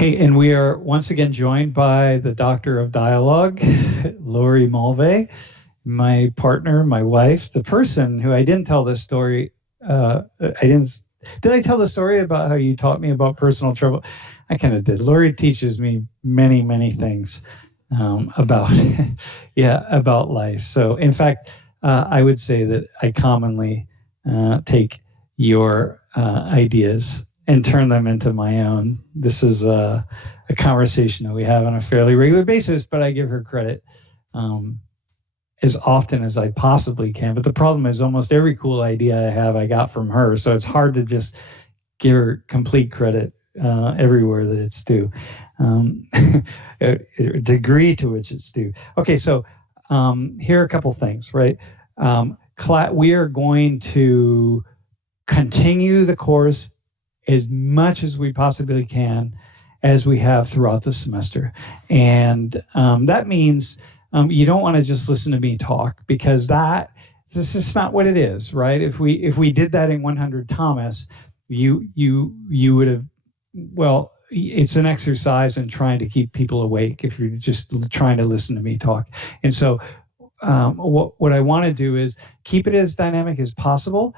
Hey, and we are once again joined by the Doctor of Dialogue, Lori Mulvey, my partner, my wife, the person who I didn't tell this story. Did I tell the story about how you taught me about personal trouble? I kind of did. Lori teaches me many, many things about, about life. So in fact, I would say that I commonly take your ideas and turn them into my own. This is a conversation that we have on a fairly regular basis, but I give her credit as often as I possibly can. But the problem is almost every cool idea I have, I got from her. So it's hard to just give her complete credit everywhere that it's due, a degree to which it's due. Okay, so here are a couple things, right? We are going to continue the course as much as we possibly can as we have throughout the semester. And that means you don't want to just listen to me talk, because this is not what it is, right? If we did that in 100 Thomas, you would have, well, it's an exercise in trying to keep people awake if you're just trying to listen to me talk. And so what I want to do is keep it as dynamic as possible.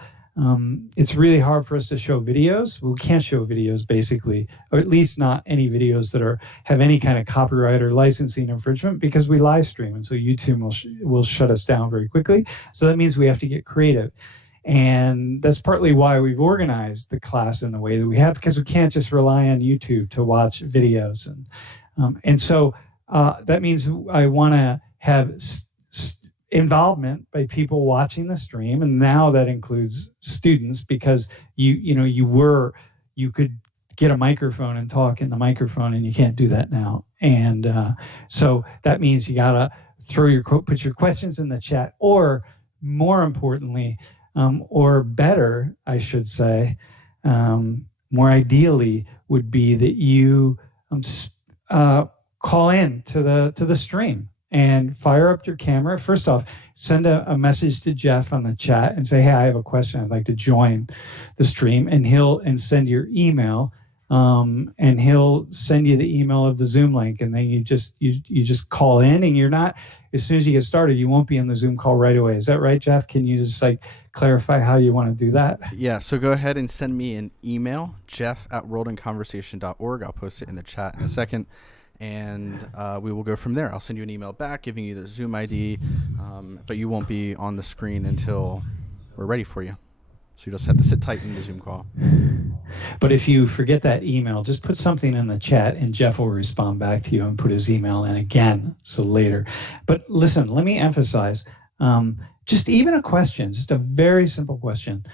It's really hard for us to show videos. We can't show videos, basically, or at least not any videos that have any kind of copyright or licensing infringement, because we live stream, and so YouTube will shut us down very quickly. So that means we have to get creative, and that's partly why we've organized the class in the way that we have, because we can't just rely on YouTube to watch videos, and so that means I want to have involvement by people watching the stream, and now that includes students, because you could get a microphone and talk in the microphone, and you can't do that now. And so that means you gotta put your questions in the chat, or more importantly, or better, I should say, more ideally would be that you call in to the stream and fire up your camera. First off, send a message to Jeff on the chat and say, hey, I have a question. I'd like to join the stream. And he'll send your email, and he'll send you the email of the Zoom link. And then you just call in, and you're not, as soon as you get started, you won't be in the Zoom call right away. Is that right, Jeff? Can you just clarify how you want to do that? Yeah, so go ahead and send me an email, jeff@worldinconversation.org. I'll post it in the chat in a second. And we will go from there. I'll send you an email back giving you the Zoom ID, but you won't be on the screen until we're ready for you. So you just have to sit tight in the Zoom call. But if you forget that email, just put something in the chat, and Jeff will respond back to you and put his email in again, so later. But listen, let me emphasize, just even a question, just a very simple question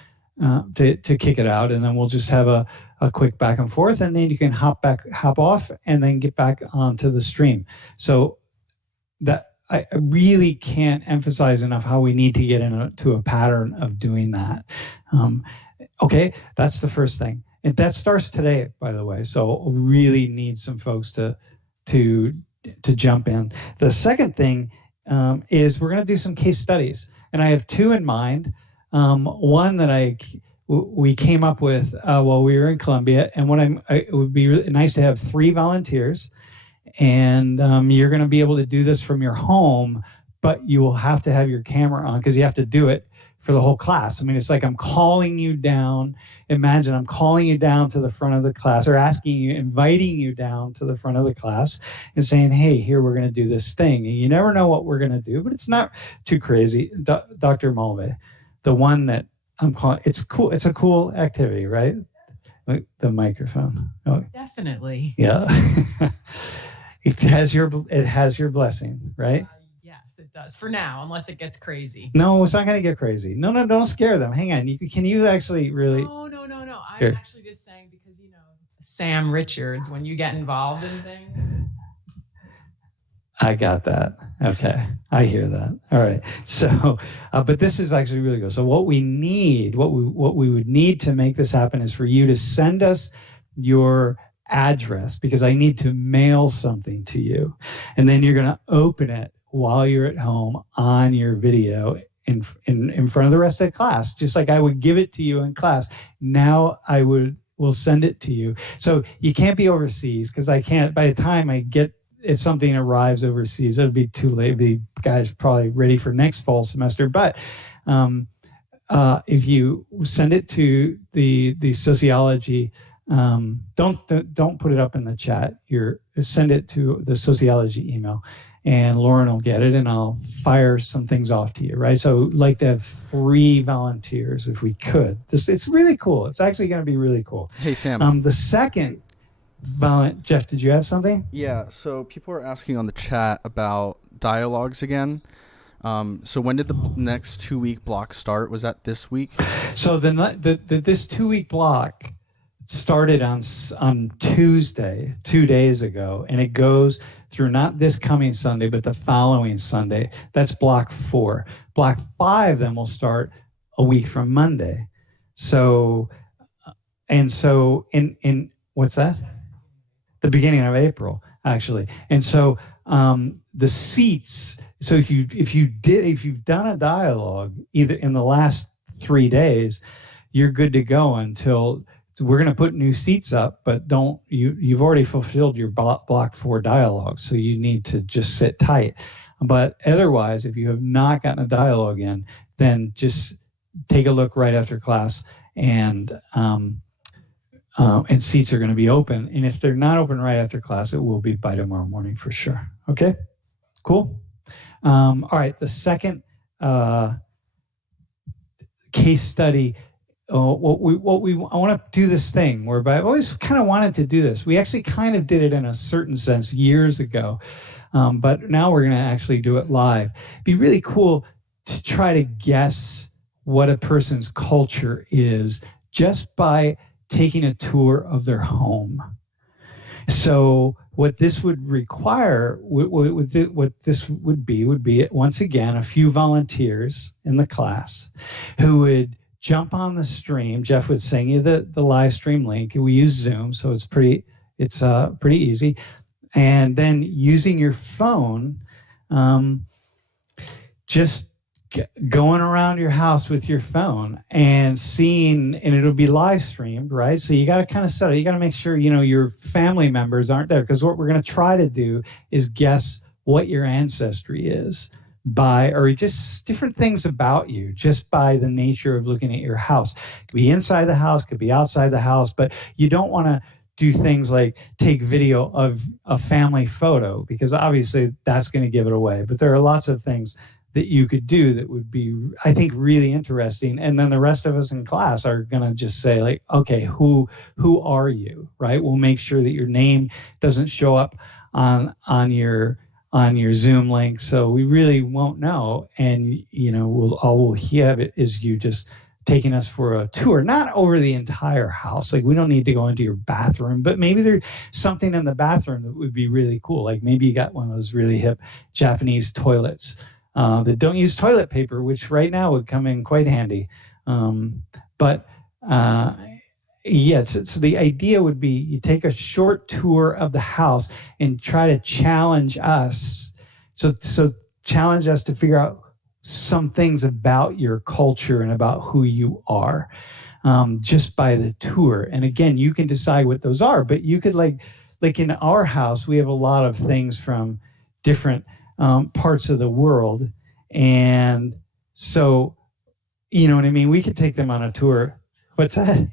to kick it out, and then we'll just have a quick back and forth, and then you can hop off, and then get back onto the stream. So that I really can't emphasize enough how we need to get into a pattern of doing that. Okay, that's the first thing, and that starts today, by the way. So we really need some folks to jump in. The second thing is we're going to do some case studies, and I have two in mind. One that we came up with while we were in Columbia, and it would be really nice to have 3 volunteers, and you're going to be able to do this from your home, but you will have to have your camera on, because you have to do it for the whole class. I mean, it's like I'm calling you down. Imagine I'm calling you down to the front of the class, or inviting you down to the front of the class and saying, hey, here, we're going to do this thing. And you never know what we're going to do, but it's not too crazy. Dr. Mulvey, the one that I'm calling, it's cool. It's a cool activity, right? The microphone. Oh. Definitely. Yeah. It has your blessing, right? Yes, it does. For now, unless it gets crazy. No, it's not going to get crazy. No, don't scare them. Hang on. Can you actually really? No. I'm actually just saying, because, Sam Richards, when you get involved in things. I got that. Okay. I hear that. All right. So, but this is actually really good. So what we would need to make this happen is for you to send us your address, because I need to mail something to you. And then you're going to open it while you're at home on your video in front of the rest of the class, just like I would give it to you in class. Now I would we'll send it to you. So you can't be overseas because I can't. By the time I get if something arrives overseas, it'll be too late. The guys probably ready for next fall semester. But if you send it to the sociology, don't put it up in the chat. Send it to the sociology email, and Lauren will get it, and I'll fire some things off to you. Right. So like to have 3 volunteers if we could. It's really cool. It's actually going to be really cool. Hey Sam. The second. Jeff, did you have something? Yeah, so people are asking on the chat about dialogues again. So when did the next 2-week block start? Was that this week? So this 2-week block started on Tuesday, 2 days ago, and it goes through not this coming Sunday, but the following Sunday. That's block 4. Block 5 then will start a week from Monday. So in what's that? The beginning of April, actually. And so the seats. So if you've done a dialogue either in the last 3 days, you're good to go until we're going to put new seats up. But you've already fulfilled your block 4 dialogue, so you need to just sit tight. But otherwise, if you have not gotten a dialogue in, then just take a look right after class and seats are going to be open. And if they're not open right after class, it will be by tomorrow morning for sure. Okay, cool. All right, the second case study. I want to do this thing whereby I've always kind of wanted to do this. We actually kind of did it in a certain sense years ago, but now we're going to actually do it live. It'd be really cool to try to guess what a person's culture is just by taking a tour of their home. So what this would require, what this would be once again a few volunteers in the class who would jump on the stream. Jeff would send you the live stream link. We use Zoom, so it's pretty easy. And then using your phone, just going around your house with your phone and seeing, and it'll be live streamed, right? So you got to kind of set it. You got to make sure, your family members aren't there, because what we're going to try to do is guess what your ancestry is or just different things about you, just by the nature of looking at your house. It could be inside the house, could be outside the house, but you don't want to do things like take video of a family photo, because obviously that's going to give it away. But there are lots of things that you could do that would be, I think, really interesting. And then the rest of us in class are going to just say, like, okay, who are you, right? We'll make sure that your name doesn't show up on your Zoom link, so we really won't know. And we'll have it is you just taking us for a tour, not over the entire house. Like, we don't need to go into your bathroom, but maybe there's something in the bathroom that would be really cool. Like maybe you got one of those really hip Japanese toilets that don't use toilet paper, which right now would come in quite handy. So the idea would be you take a short tour of the house and try to challenge us. So challenge us to figure out some things about your culture and about who you are, just by the tour. And again, you can decide what those are, but you could like in our house, we have a lot of things from different parts of the world. And so, you know what I mean? We could take them on a tour. What's that?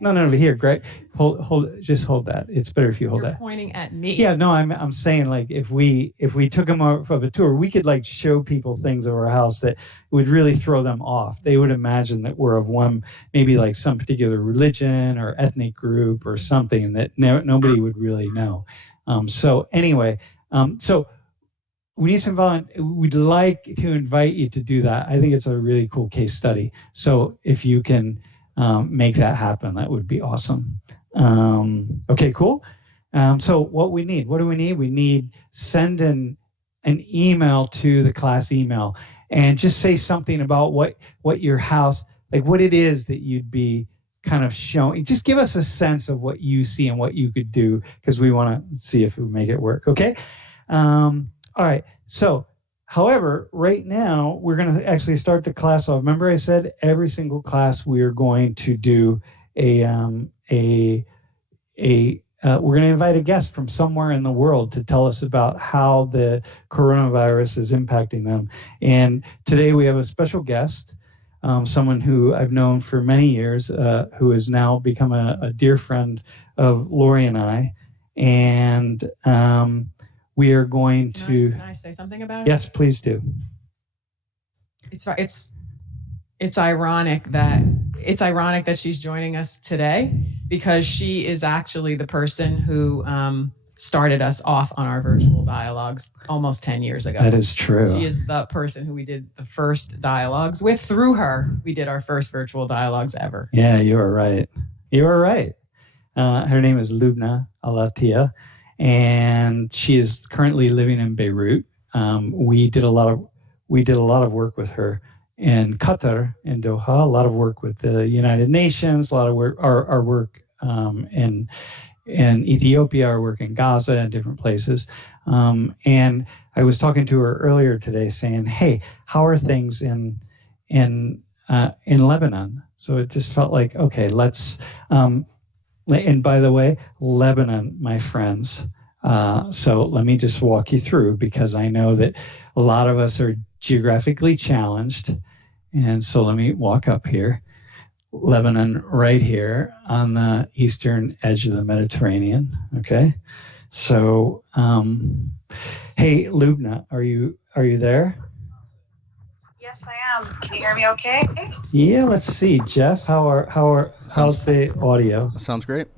No, over here, Greg. Hold that. It's better if you hold You're that. Pointing at me. Yeah, no, I'm saying, like, if we took them off of a tour, we could like show people things of our house that would really throw them off. They would imagine that we're of one, maybe like some particular religion or ethnic group or something that nobody would really know. So anyway, so we need some volunteers. We'd like to invite you to do that. I think it's a really cool case study. So if you can make that happen, that would be awesome. Okay, cool. So what do we need? We need send an email to the class email and just say something about what your house, like what it is that you'd be kind of showing. Just give us a sense of what you see and what you could do, because we want to see if we make it work. Okay. All right. So, however, right now we're going to actually start the class off. Remember, I said every single class we are going to do a we're going to invite a guest from somewhere in the world to tell us about how the coronavirus is impacting them. And today we have a special guest, someone who I've known for many years, who has now become a dear friend of Lori and I. And we are going to... Can I say something about it? Yes, please do. It's ironic that she's joining us today, because she is actually the person who started us off on our virtual dialogues almost 10 years ago. That is true. She is the person who we did the first dialogues with. Through her, we did our first virtual dialogues ever. Yeah, you are right. You are right. Her name is Lubna Alatia, and she is currently living in Beirut. We did a lot of work with her in Qatar, in Doha, a lot of work with the United Nations, a lot of work, our work in Ethiopia, our work in Gaza and different places. And I was talking to her earlier today saying, hey, how are things in Lebanon? So it just felt like, okay, let's, and by the way, Lebanon, my friends. So let me just walk you through, because I know that a lot of us are geographically challenged. And so let me walk up here. Lebanon right here on the eastern edge of the Mediterranean. Okay. So, hey, Lubna, are you there? Yes, I am. Can you hear me okay? Yeah, let's see. Jeff, how's the audio? Sounds great.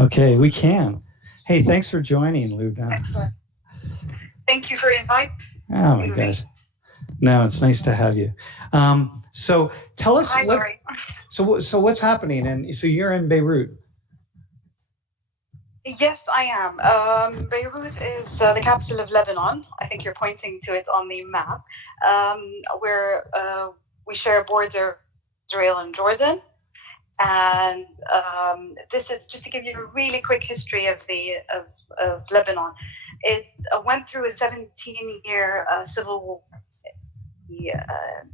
Okay, we can. Hey, thanks for joining, Lubna. Excellent. Thank you for inviting me. Oh my gosh. No, it's nice to have you. So tell us Hi, Lori. So what's happening? And so you're in Beirut. Yes, I am. Beirut is the capital of Lebanon. I think you're pointing to it on the map, where we share a border with Israel and Jordan. And this is just to give you a really quick history of Lebanon. It went through a 17-year civil war, the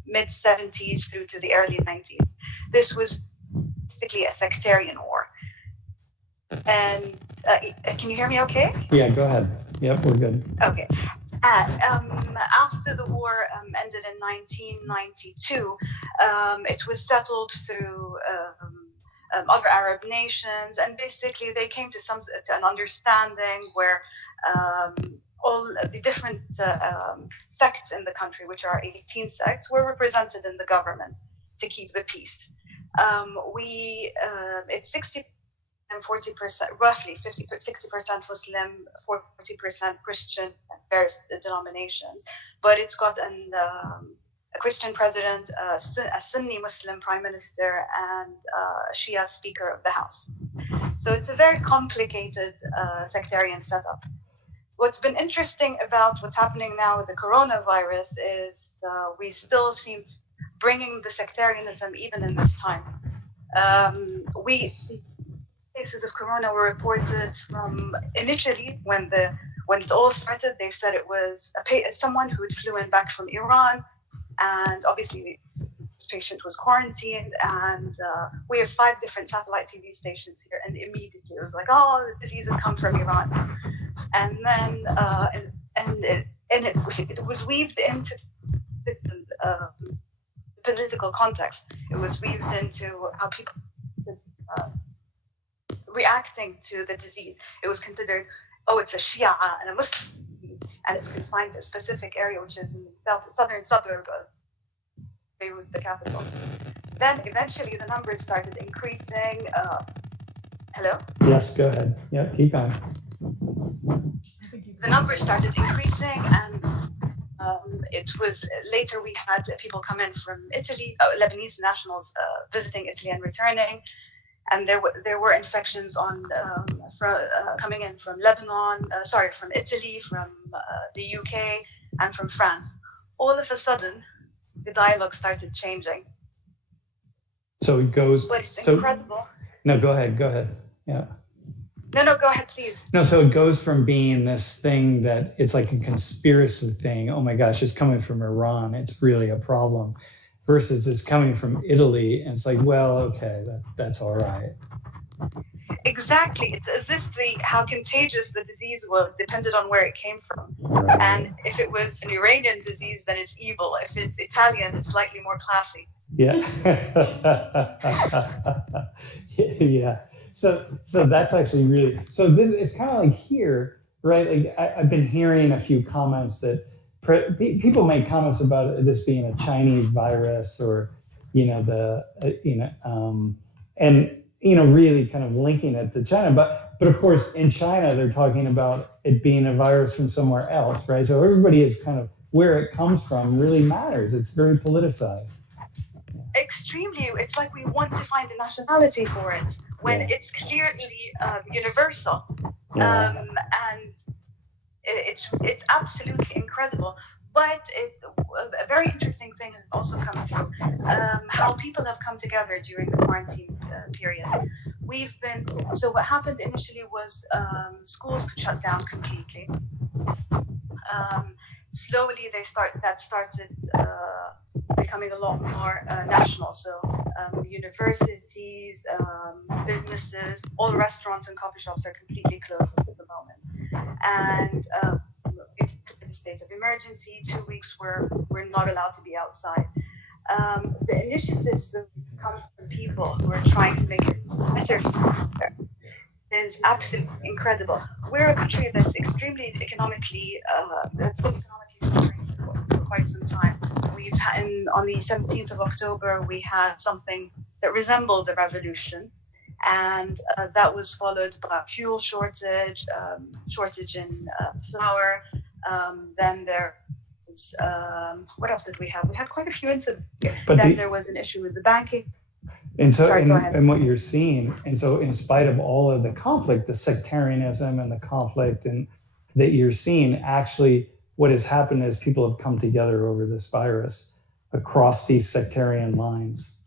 mid-70s through to the early 90s. This was basically a sectarian war. And can you hear me okay? Yeah, go ahead. Yep, we're good. Okay. After the war ended in 1992, it was settled through other Arab nations, and basically they came to an understanding where all the different sects in the country, which are 18 sects, were represented in the government to keep the peace. It's 60 and 40%, roughly 60% Muslim, 40% Christian, various denominations. But it's got a Christian president, a Sunni Muslim prime minister, and a Shia speaker of the House. So it's a very complicated sectarian setup. What's been interesting about what's happening now with the coronavirus is we still seem bringing the sectarianism even in this time. Cases of corona were reported from initially when it all started. They said it was someone who had flew in back from Iran, and obviously this patient was quarantined. And we have 5 different satellite TV stations here, and immediately it was like, oh, the disease has come from Iran, and then it was weaved into the political context. It was weaved into how people reacting to the disease. It was considered, oh, it's a Shia and a Muslim disease, and it's confined to a specific area, which is in the southern suburb of Beirut, the capital. Then eventually the numbers started increasing. Hello? Yes, go ahead. Yeah, keep going. The numbers started increasing, and it was later we had people come in from Italy, Lebanese nationals visiting Italy and returning. And there were infections coming in from Lebanon, from Italy, from the UK, and from France. All of a sudden, the dialogue started changing. So it goes. But it's incredible. No, go ahead. Yeah. No, go ahead, please. No, so it goes from being this thing that it's like a conspiracy thing. Oh my gosh, it's coming from Iran. It's really a problem. Versus it's coming from Italy, and it's like, well, okay, that's all right. Exactly. It's as if how contagious the disease was depended on where it came from. Right. And if it was an Iranian disease, then it's evil. If it's Italian, it's slightly more classy. Yeah. Yeah. So that's actually really, so this is kind of like here, right? Like I've been hearing a few comments that people make comments about this being a Chinese virus, or, and, really kind of linking it to China. But of course, in China, they're talking about it being a virus from somewhere else, right? So everybody is kind of, where it comes from really matters. It's very politicized. Extremely. It's like we want to find a nationality for it when it's clearly universal. Yeah. And it's absolutely incredible. But a very interesting thing has also come through, how people have come together during the quarantine period. So what happened initially was schools shut down completely. Slowly that started becoming a lot more national. So universities, businesses, all restaurants and coffee shops are completely closed at the moment. And we've put the state of emergency, 2 weeks where we're not allowed to be outside. The initiatives that come from people who are trying to make it better is absolutely incredible. We're a country that's extremely economically, that's been economically suffering for quite some time. We've had, on the 17th of October, we had something that resembled a revolution, and that was followed by a fuel shortage, shortage in flour. Then there was, what else did we have? We had quite a few incidents. Then there was an issue with the banking. And so, Sorry, go ahead. and what you're seeing, and so in spite of all of the conflict, the sectarianism and the conflict and that you're seeing, actually what has happened is people have come together over this virus across these sectarian lines.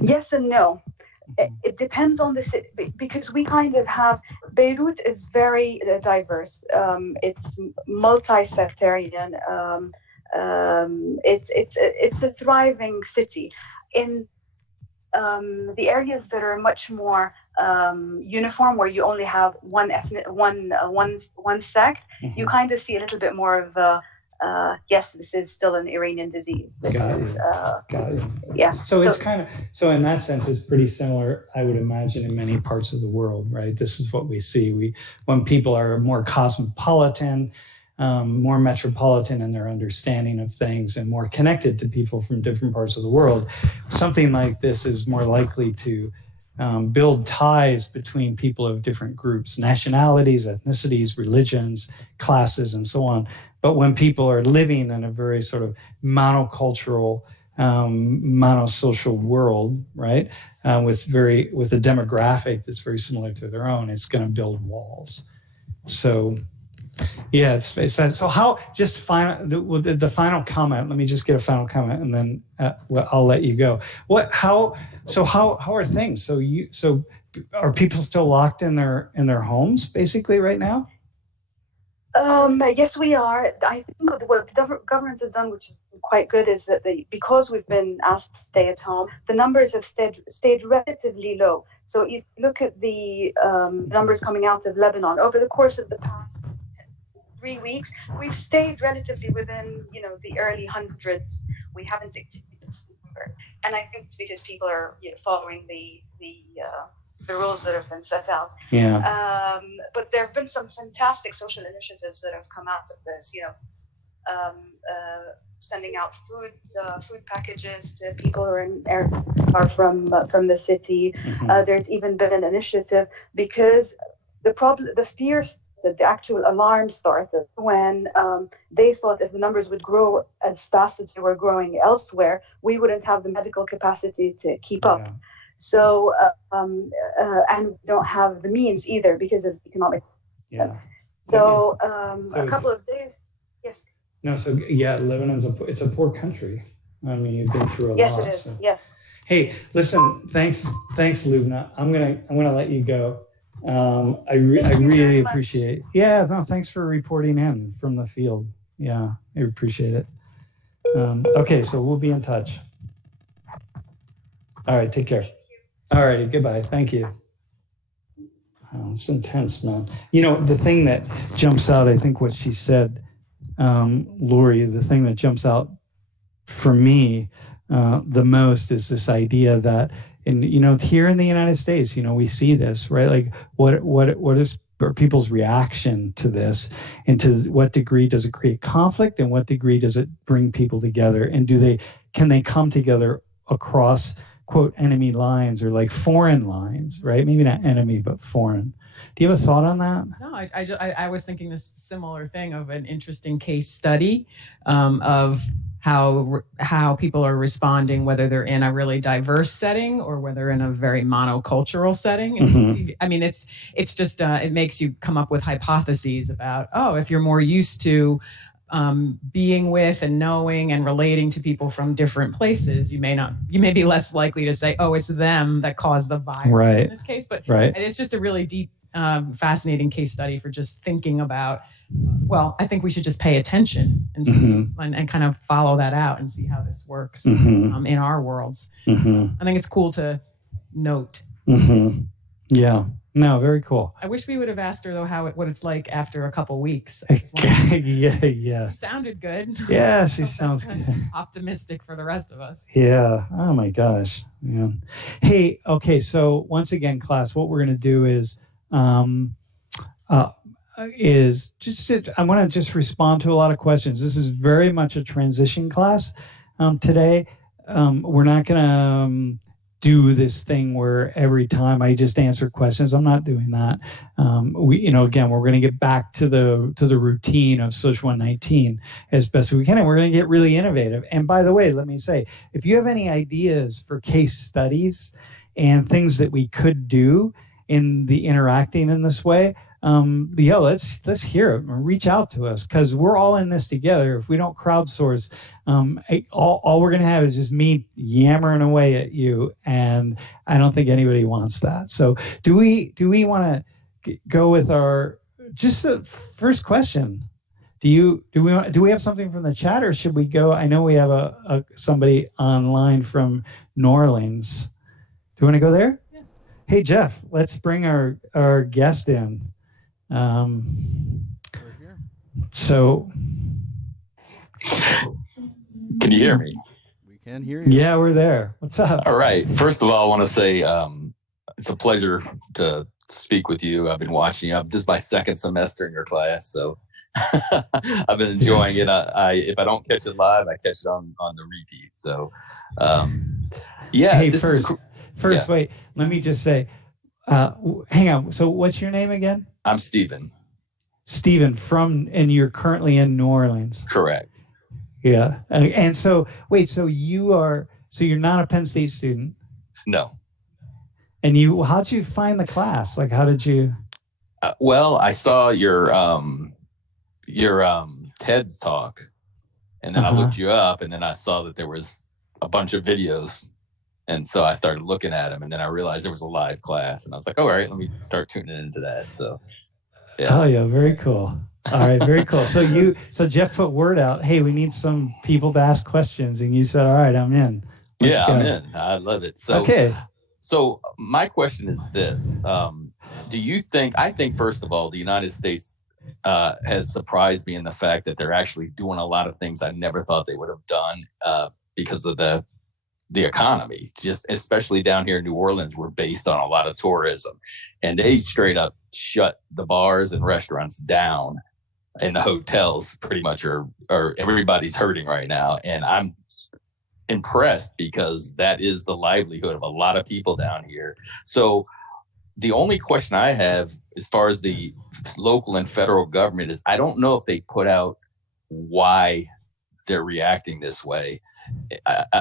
Yes and no. It depends on the city, because we kind of have, Beirut is very diverse. It's multi-sectarian. It's a thriving city. In the areas that are much more uniform, where you only have one sect, Mm-hmm. you kind of see a little bit more of the yes, this is still an Iranian disease. Got it. Yeah. So it's kind of, so in that sense, it's pretty similar, I would imagine, in many parts of the world, right? This is what we see. When people are more cosmopolitan, more metropolitan in their understanding of things, and more connected to people from different parts of the world, something like this is more likely to build ties between people of different groups, nationalities, ethnicities, religions, classes, and so on. But when people are living in a very sort of monocultural, monosocial world, right, with a demographic that's very similar to their own, it's going to build walls. So, yeah, it's fast. So how? Just the final comment. Let me just get a final comment, and then I'll let you go. How are things? So are people still locked in their homes basically right now? Yes, we are. I think what the government has done, which is quite good, is that because we've been asked to stay at home, the numbers have stayed relatively low. So if you look at the numbers coming out of Lebanon over the course of the past 3 weeks, we've stayed relatively within, the early hundreds. We haven't exceeded the number, and I think it's because people are following the rules that have been set out. Yeah. But there have been some fantastic social initiatives that have come out of this. Sending out food packages to people who are from the city. Mm-hmm. There's even been an initiative because the fear, the actual alarm started when they thought if the numbers would grow as fast as they were growing elsewhere, we wouldn't have the medical capacity to keep up. Yeah. So, and we don't have the means either because of economic. Yeah. So, a couple of days. Yes. No. So yeah, Lebanon's it's a poor country. I mean, you've been through a lot. Yes, it is. So. Yes. Hey, listen. Thanks, Lubna. I'm gonna let you go. I really appreciate. Yeah. No. Thanks for reporting in from the field. Yeah, I appreciate it. Okay, so we'll be in touch. All right. Take care. All righty. Goodbye. Thank you. Oh, it's intense, man. You know, the thing that jumps out, I think what she said, Lori, the thing that jumps out for me the most is this idea that, and you know, here in the United States, you know, we see this, right? Like, what is people's reaction to this, and to what degree does it create conflict, and what degree does it bring people together, and can they come together across quote enemy lines, or like foreign lines, right? Maybe not enemy, but foreign. Do you have a thought on that? No, I was thinking this similar thing of an interesting case study of how people are responding, whether they're in a really diverse setting or whether in a very monocultural setting. Mm-hmm. I mean, it's just it makes you come up with hypotheses about, if you're more used to being with and knowing and relating to people from different places, you may be less likely to say, it's them that caused the virus in this case. But it's just a really deep, fascinating case study for just thinking about, I think we should just pay attention and see, and kind of follow that out and see how this works in our worlds. I think it's cool to note. Yeah. No, very cool. I wish we would have asked her though what it's like after a couple weeks. Yeah. She sounded good. Yeah, she sounds good. Optimistic for the rest of us. Yeah. Oh my gosh. Yeah. Hey. Okay. So once again, class, what we're going to do is I want to just respond to a lot of questions. This is very much a transition class today. We're not going to do this thing where every time I just answer questions. I'm not doing that. Again, we're going to get back to the routine of Social 119 as best as we can, and we're going to get really innovative. And by the way, let me say, if you have any ideas for case studies and things that we could do in the interacting in this way, let's hear it. Reach out to us, because we're all in this together. If we don't crowdsource, all we're going to have is just me yammering away at you, and I don't think anybody wants that. So do we want to go with our first question? Do we have something from the chat, or should we go? I know we have somebody online from New Orleans. Do you want to go there? Yeah. Hey Jeff, let's bring our guest in. So can you hear me? We can hear you. Yeah, we're there. What's up? All right. First of all, I want to say it's a pleasure to speak with you. I've been watching you. This is my second semester in your class, so I've been enjoying it. If I don't catch it live, I catch it on the repeat. So Hey, first, wait, let me just say, hang on. So what's your name again? I'm Stephen. Stephen and you're currently in New Orleans. Correct. Yeah. And so, wait, so you're not a Penn State student? No. And how'd you find the class? Like, how did you? Well, I saw your TED's talk, and then I looked you up, and then I saw that there was a bunch of videos. And so I started looking at them, and then I realized there was a live class, and I was like, all right, let me start tuning into that. So, yeah. Oh, yeah. Very cool. All right. Very cool. So Jeff put word out, hey, we need some people to ask questions. And you said, all right, I'm in. Let's go. I'm in. I love it. So, okay. So my question is this. I think, first of all, the United States has surprised me in the fact that they're actually doing a lot of things I never thought they would have done because of the economy, just especially down here in New Orleans, we're based on a lot of tourism, and they straight up shut the bars and restaurants down, and the hotels pretty much are everybody's hurting right now. And I'm impressed because that is the livelihood of a lot of people down here. So the only question I have as far as the local and federal government is, I don't know if they put out why they're reacting this way.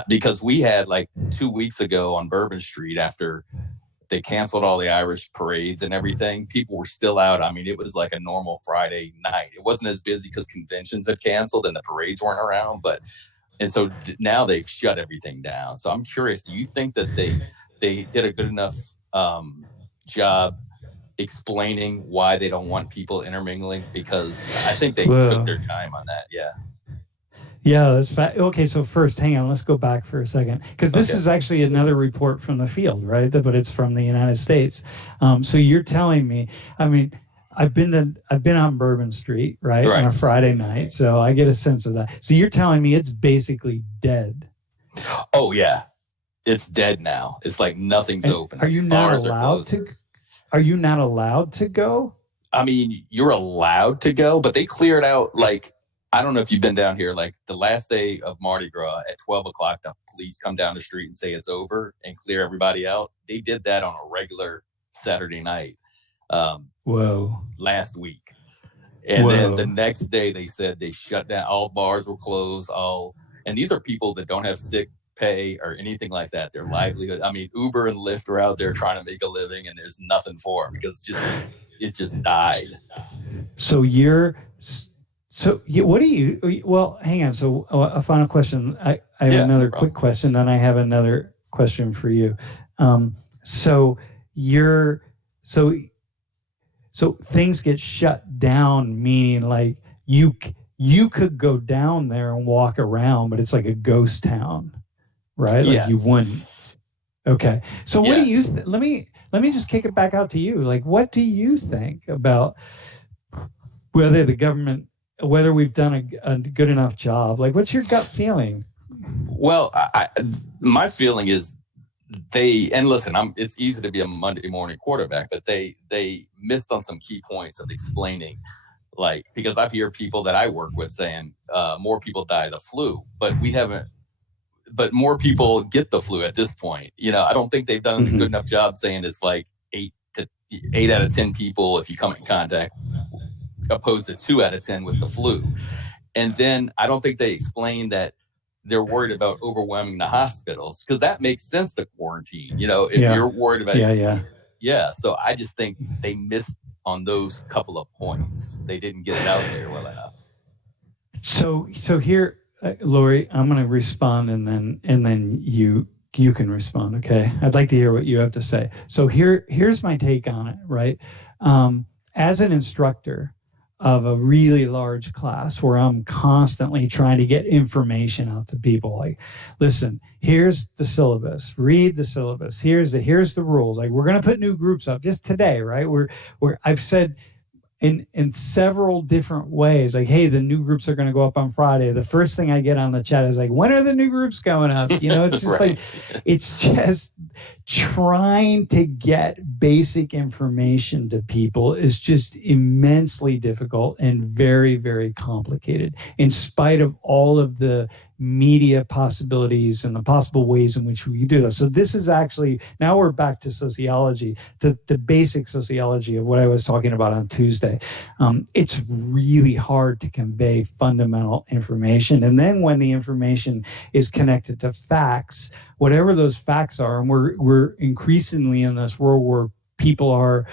Because we had like 2 weeks ago on Bourbon Street, after they canceled all the Irish parades and everything, people were still out. I mean, it was like a normal Friday night. It wasn't as busy because conventions had canceled and the parades weren't around, and so now they've shut everything down. So I'm curious, do you think that they did a good enough job explaining why they don't want people intermingling? Because I think they took their time on that. Yeah. Yeah, that's okay. So first, hang on. Let's go back for a second, because this is actually another report from the field, right? But it's from the United States. So you're telling me, I mean, I've been on Bourbon Street, right, on a Friday night, so I get a sense of that. So you're telling me it's basically dead. Oh yeah, it's dead now. It's like nothing's open. Are you not allowed to? Are you not allowed to go? I mean, you're allowed to go, but they cleared out, like, I don't know if you've been down here, like the last day of Mardi Gras at 12 o'clock, the police come down the street and say it's over and clear everybody out. They did that on a regular Saturday night. Last week. And then the next day they said they shut down, all bars were closed, and these are people that don't have sick pay or anything like that. Their livelihood. I mean, Uber and Lyft are out there trying to make a living, and there's nothing for them because it just died. So what do you? Well, hang on. So a final question. I have another quick question, then I have another question for you. So things get shut down, meaning like you could go down there and walk around, but it's like a ghost town, right? Like you wouldn't. Okay. So what do you let me just kick it back out to you. Like, what do you think about whether we've done a good enough job? Like, what's your gut feeling? Well, my feeling is it's easy to be a Monday morning quarterback, but they missed on some key points of explaining, like, because I've heard people that I work with saying more people die of the flu, but more people get the flu at this point. I don't think they've done a good enough job saying it's like 8 out of 10 people if you come in contact, opposed to 2 out of 10 with the flu. And then I don't think they explained that they're worried about overwhelming the hospitals, because that makes sense to quarantine. If you're worried about so I just think they missed on those couple of points. They didn't get it out there well enough. So here, Lori, I'm going to respond, and then you can respond. Okay, I'd like to hear what you have to say. So here's my take on it. Right, as an instructor of a really large class where I'm constantly trying to get information out to people, like, listen, here's the syllabus, read the syllabus, here's the rules. Like, we're going to put new groups up just today, right? I've said in several different ways, like, hey, the new groups are going to go up on Friday. The first thing I get on the chat is like, when are the new groups going up? It's just like, it's just trying to get basic information to people is just immensely difficult and very, very complicated, in spite of all of the media possibilities and the possible ways in which we do this. So this is actually, now we're back to sociology, the basic sociology of what I was talking about on Tuesday. It's really hard to convey fundamental information. And then when the information is connected to facts, whatever those facts are, and we're increasingly in this world where people are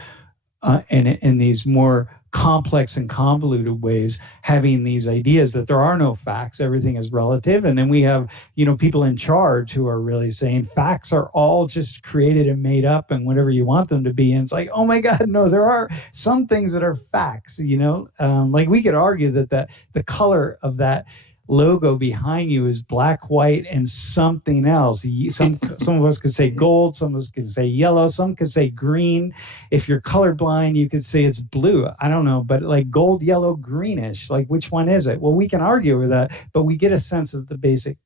in these more complex and convoluted ways, having these ideas that there are no facts, everything is relative. And then we have, people in charge who are really saying facts are all just created and made up and whatever you want them to be. And it's like, oh my God, no, there are some things that are facts, like we could argue that the color of that logo behind you is black, white, and something else. Some of us could say gold, some of us could say yellow, some could say green. If you're colorblind, you could say it's blue. I don't know, but like gold, yellow, greenish, like which one is it? Well, we can argue with that, but we get a sense of the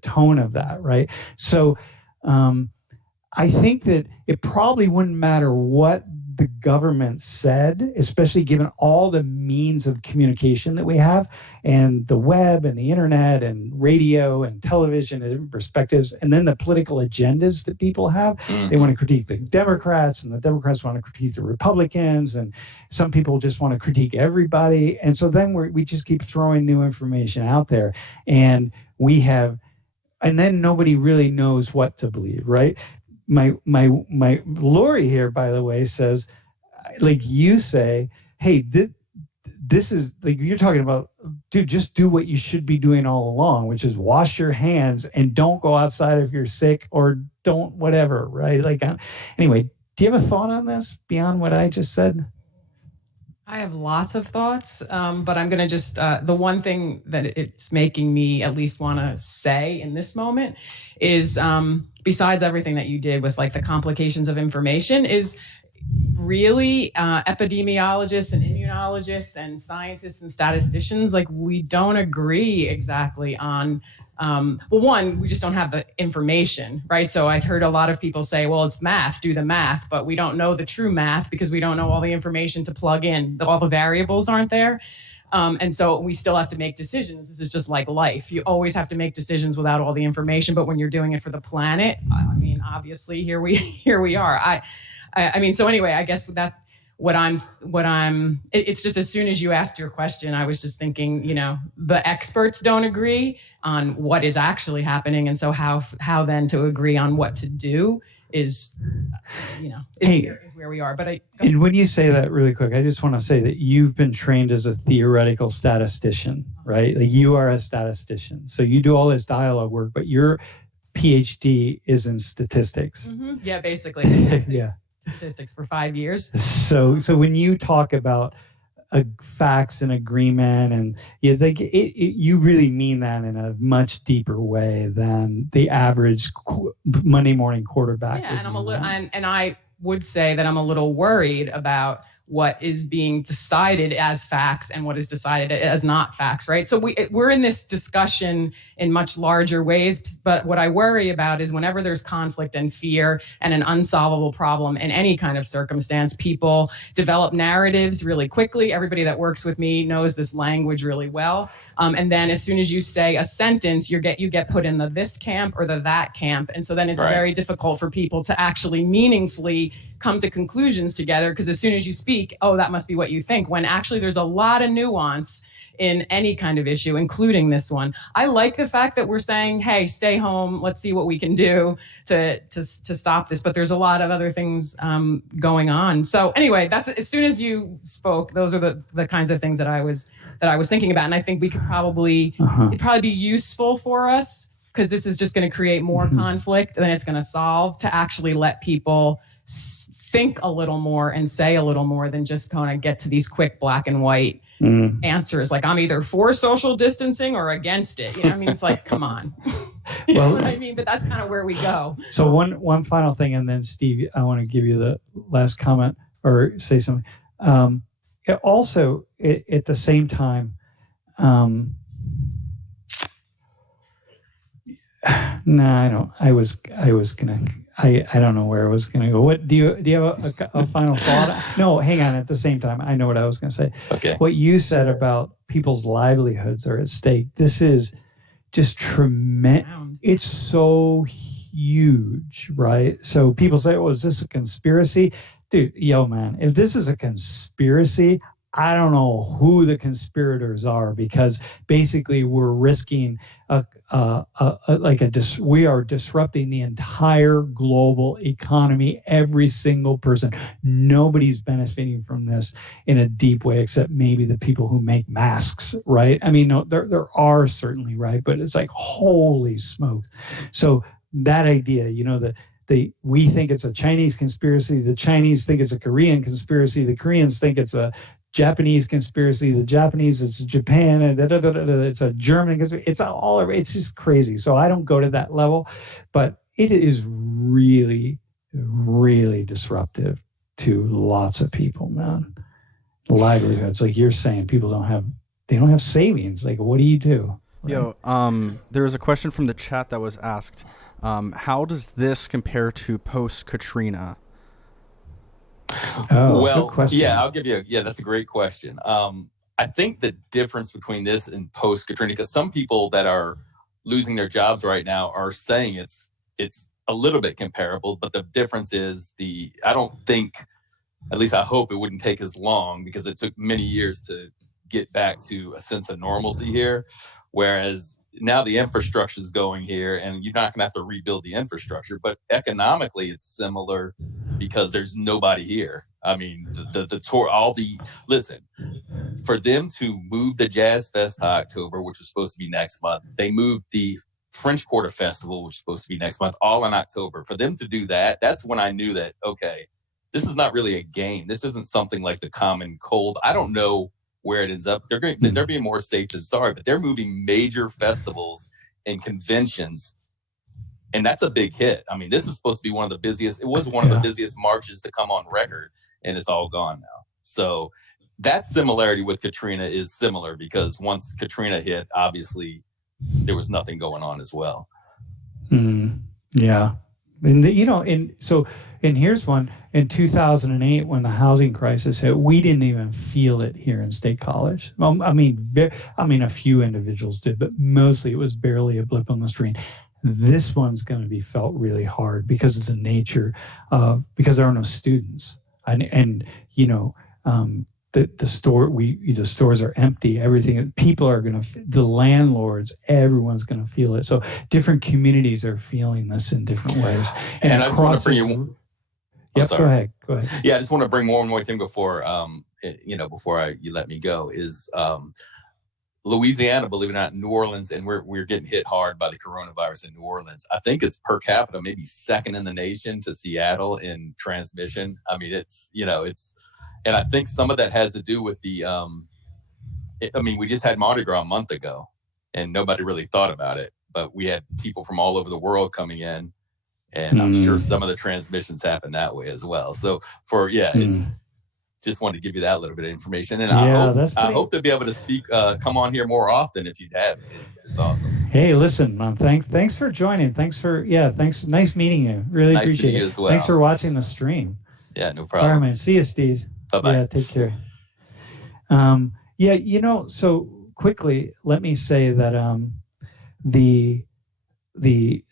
tone of that, right? So I think that it probably wouldn't matter what the government said, especially given all the means of communication that we have, and the web and the internet and radio and television and perspectives, and then the political agendas that people have. They want to critique the Democrats, and the Democrats want to critique the Republicans, and some people just want to critique everybody. And so then we just keep throwing new information out there, and then nobody really knows what to believe, right? My Lori here, by the way, says, like you say, hey, this is like, you're talking about, dude, just do what you should be doing all along, which is wash your hands and don't go outside if you're sick, or don't whatever, right? Like, anyway, do you have a thought on this beyond what I just said? I have lots of thoughts, but I'm going to just, the one thing that it's making me at least want to say in this moment is, besides everything that you did with like the complications of information, is really epidemiologists and immunologists and scientists and statisticians, like we don't agree exactly on well, one, we just don't have the information, right? So I've heard a lot of people say, well, it's math, do the math, but we don't know the true math because we don't know all the information to plug in. All the variables aren't there. And so we still have to make decisions. This is just like life. You always have to make decisions without all the information. But when you're doing it for the planet, I mean, obviously here we are. I mean, so anyway, I guess that's it's just as soon as you asked your question, I was just thinking, the experts don't agree on what is actually happening. And so how then to agree on what to do is where we are. But and when you say that really quick, I just want to say that you've been trained as a theoretical statistician, right? Like you are a statistician. So you do all this dialogue work, but your PhD is in statistics. Mm-hmm. Yeah, basically. Yeah. Statistics for 5 years. So when you talk about facts and agreement, and you really mean that in a much deeper way than the average Monday morning quarterback. Yeah, and I would say that I'm a little worried about what is being decided as facts and what is decided as not facts, right? So we're in this discussion in much larger ways, but what I worry about is whenever there's conflict and fear and an unsolvable problem in any kind of circumstance, people develop narratives really quickly. Everybody that works with me knows this language really well. And then as soon as you say a sentence, you get put in the this camp or the that camp. And so then it's very difficult for people to actually meaningfully come to conclusions together, because as soon as you speak, oh, that must be what you think, when actually there's a lot of nuance in any kind of issue, including this one. I like the fact that we're saying, hey, stay home, let's see what we can do to stop this, but there's a lot of other things going on. So anyway, that's, as soon as you spoke, those are the kinds of things that I was thinking about. And I think we could it'd probably be useful for us, because this is just going to create more conflict than it's going to solve, to actually let people think a little more and say a little more than just kind of get to these quick black and white answers. Like, I'm either for social distancing or against it. I mean, it's like, come on. You know what I mean? But that's kind of where we go. So one final thing, and then Steve, I want to give you the last comment or say something. Also, at the same time, I don't. I don't know where I was gonna go. What do you have a final thought? No, hang on. At the same time, I know what I was gonna say. Okay. What you said about people's livelihoods are at stake. This is just tremendous. It's so huge, right? So people say, "Oh, is this a conspiracy?" Dude, man, if this is a conspiracy, I don't know who the conspirators are, because basically we're risking we are disrupting the entire global economy, every single person. Nobody's benefiting from this in a deep way, except maybe the people who make masks, right? I mean, no, there are certainly, right? But it's like, holy smokes. So that idea, we think it's a Chinese conspiracy. The Chinese think it's a Korean conspiracy. The Koreans think it's a Japanese conspiracy. The Japanese, it's Japan, and it's a German conspiracy. It's just crazy. So I don't go to that level, but it is really, really disruptive to lots of people, man. Livelihoods, like you're saying, people don't have savings. Like, what do you do? Right? There was a question from the chat that was asked. How does this compare to post-Katrina? Well, yeah, I'll give you. That's a great question. I think the difference between this and post-Katrina, because some people that are losing their jobs right now are saying it's a little bit comparable, but the difference is I don't think, at least I hope it wouldn't take as long, because it took many years to get back to a sense of normalcy here. Whereas now the infrastructure is going here, and you're not going to have to rebuild the infrastructure, but economically it's similar because there's nobody here. I mean, the tour, listen, for them to move the Jazz Fest to October, which was supposed to be next month, they moved the French Quarter Festival, which was supposed to be next month, all in October. For them to do that, that's when I knew that, okay, this is not really a game. This isn't something like the common cold. I don't know where it ends up. They're being more safe than sorry, but they're moving major festivals and conventions, and that's a big hit. I mean, this is supposed to be one of the busiest. It was one of the busiest marches to come on record, and it's all gone now. So that similarity with Katrina is similar, because once Katrina hit, obviously there was nothing going on as well. Yeah. And and here's one. In 2008, when the housing crisis hit, we didn't even feel it here in State College. Well, I mean, a few individuals did, but mostly it was barely a blip on the screen. This one's going to be felt really hard because of the nature of, because there are no students, and the stores are empty. Everything, people are going to, the landlords, everyone's going to feel it. So different communities are feeling this in different ways. And I just want to bring you. Yep, go ahead. Yeah, I just want to bring one more thing before you let me go. Is Louisiana, believe it or not, New Orleans, and we're getting hit hard by the coronavirus in New Orleans. I think it's per capita maybe second in the nation to Seattle in transmission. I mean, it's, and I think some of that has to do with the, we just had Mardi Gras a month ago, and nobody really thought about it, but we had people from all over the world coming in, and I'm sure some of the transmissions happen that way as well. So it's just wanted to give you that little bit of information, and I hope to be able to speak, come on here more often if you'd have. It's awesome. Hey, listen, man, thanks for joining. Thanks. Nice meeting you. Really nice appreciate it. You as well. Thanks for watching the stream. Yeah, no problem. All right, man. See you, Steve. Bye-bye. Yeah, take care. So quickly, let me say that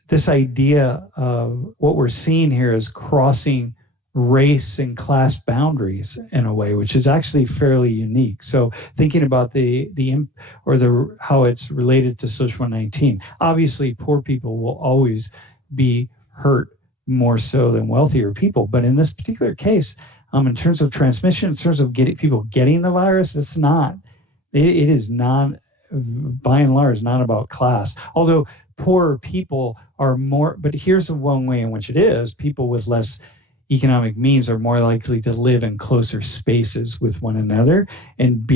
this idea of what we're seeing here is crossing race and class boundaries in a way, which is actually fairly unique. So thinking about how it's related to social 19, obviously poor people will always be hurt more so than wealthier people. But in this particular case, in terms of transmission, in terms of people getting the virus, it is not, by and large, not about class. Although poorer people are more, but here's the one way in which it is: people with less economic means are more likely to live in closer spaces with one another and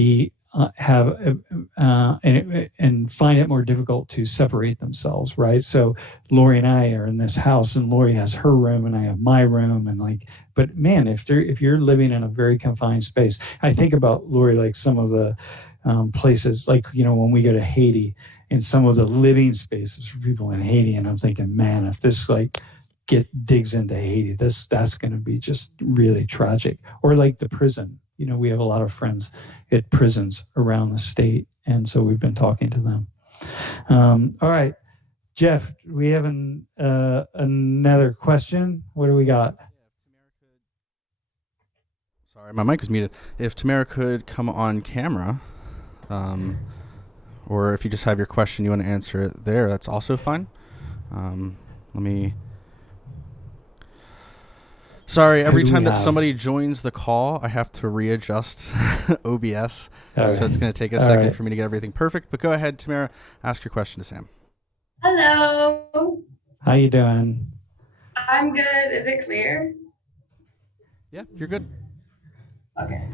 and find it more difficult to separate themselves, right? So Lori and I are in this house, and Lori has her room and I have my room, and but man, if you're living in a very confined space, I think about, Lori, like some of the places, when we go to Haiti, and some of the living spaces for people in Haiti, and I'm thinking, man, if this digs into Haiti, that's going to be just really tragic. Or like the prison. We have a lot of friends at prisons around the state, and so we've been talking to them. All right, Jeff, we have another question. What do we got? Sorry, my mic was muted. If Tamara could come on camera, or if you just have your question, you want to answer it there, that's also fine. Sorry, every time that somebody joins the call, I have to readjust OBS. Right. So it's going to take a second for me to get everything perfect. But go ahead, Tamara, ask your question to Sam. Hello. How you doing? I'm good. Is it clear? Yeah, you're good. Okay.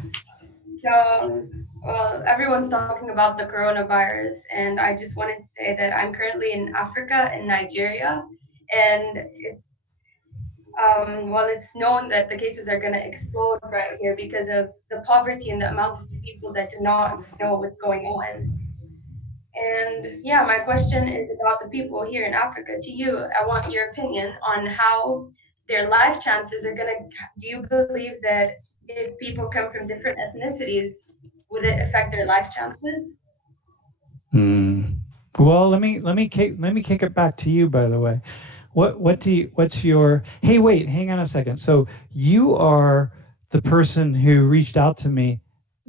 So, everyone's talking about the coronavirus, and I just wanted to say that I'm currently in Africa, in Nigeria, and it's known that the cases are going to explode right here because of the poverty and the amount of people that do not know what's going on. And my question is about the people here in Africa. To you, I want your opinion on how their life chances are going to. Do you believe that if people come from different ethnicities, would it affect their life chances? Well, let me kick it back to you, by the way. Hey, wait, hang on a second. So you are the person who reached out to me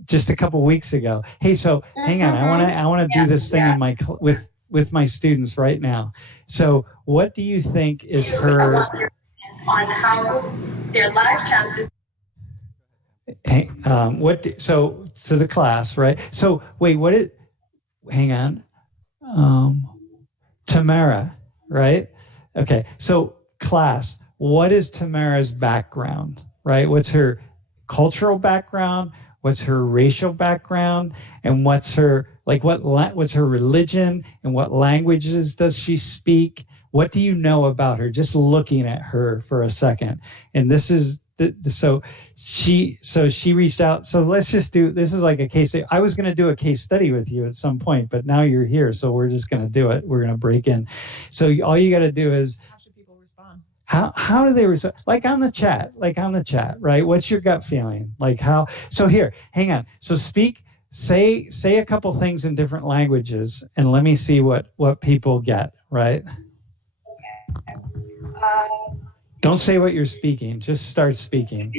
just a couple weeks ago. Hey, so hang on. I want to do this thing in with my students right now. So what do you think is her on how their life chances? Hey, so the class, right? So wait, hang on. Tamara, right? Okay, so class, what is Tamara's background, right? What's her cultural background? What's her racial background? And what's her, like, what's her religion? And what languages does she speak? What do you know about her? Just looking at her for a second. And this is, so she reached out. So let's just do, this is like a case. I was going to do a case study with you at some point, but now you're here. So we're just going to do it. We're going to break in. So all you got to do is, How should people respond? how do they respond? Like on the chat, right? What's your gut feeling? Like how, so here, hang on. So say a couple things in different languages and let me see what people get, right? Don't say what you're speaking, just start speaking.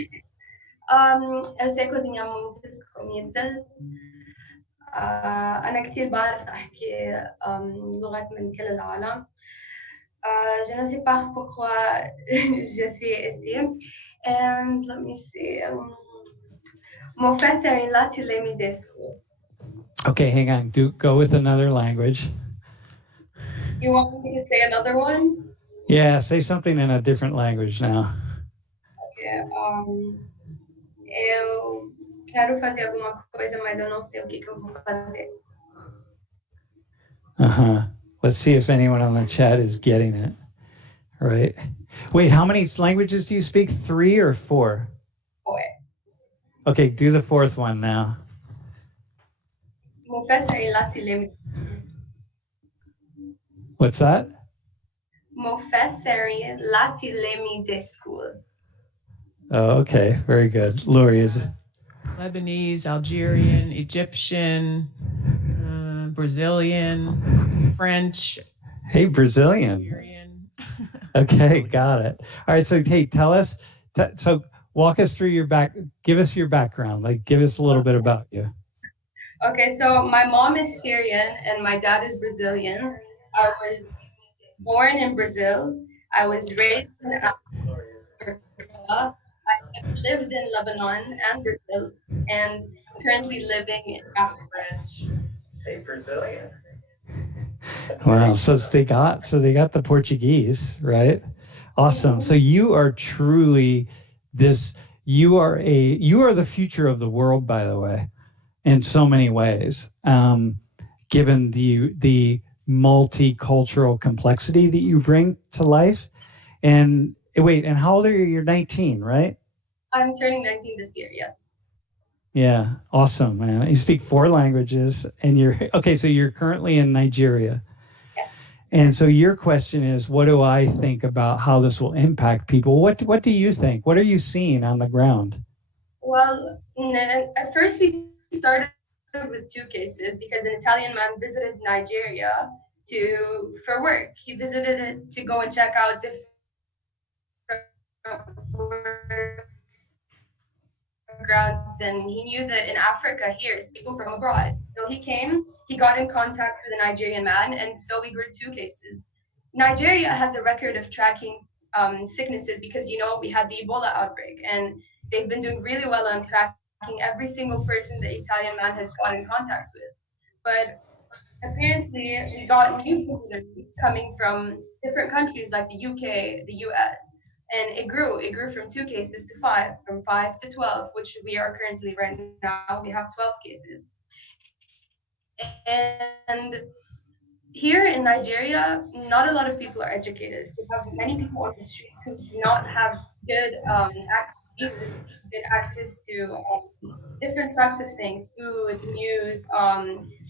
Eu sei cozinhar muitas comidas. أنا كتير بعرف أحكي لغات من كل العالم. Je ne sais pas pourquoi je suis ici. And let me see. Mon frère est là, tu l'as mis des school. Okay, hang on. Go with another language. You want me to say another one? Yeah, say something in a different language now. Okay. Eu quero fazer alguma coisa, mas eu não sei o que eu vou fazer. Let's see if anyone on the chat is getting it. All right. Wait, how many languages do you speak? 3 or 4? 4. Okay, do the 4th one now. Mon frère est là, tu l'as mis. What's that? Mon frère est là, tu l'as mis des school. Oh, okay. Very good. Lori is Lebanese, Algerian, Egyptian, Brazilian, French. Hey, Brazilian. Syrian. Okay, got it. All right. So, hey, tell us. So, walk us through give us your background. Like, give us a little bit about you. Okay, so my mom is Syrian and my dad is Brazilian. I was born in Brazil. I was raised in Africa. I lived in Lebanon and Brazil, and I'm currently living in Africa. Hey, Brazilian. Wow. So they got the Portuguese, right? Awesome. So you are truly you are the future of the world, by the way, in so many ways, given the multicultural complexity that you bring to life. And wait, and how old are you? You're 19, right? I'm turning 19 this year, yes. Yeah, awesome, man. You speak 4 languages and so you're currently in Nigeria. Yes. And so your question is, what do I think about how this will impact people? What do you think? What are you seeing on the ground? Well, at first we started with 2 cases because an Italian man visited Nigeria for work. He visited it to go and check out different grounds, and he knew that in Africa here's people from abroad. So he came, he got in contact with a Nigerian man, and so we grew 2 cases. Nigeria has a record of tracking sicknesses because, we had the Ebola outbreak, and they've been doing really well on tracking every single person the Italian man has got in contact with. But apparently we got new visitors coming from different countries like the UK, the US, and it grew from 2 cases to 5, from 5 to 12, which we are currently right now. We have 12 cases. And here in Nigeria, not a lot of people are educated. We have many people on the streets who do not have good access to different types of things: food, news,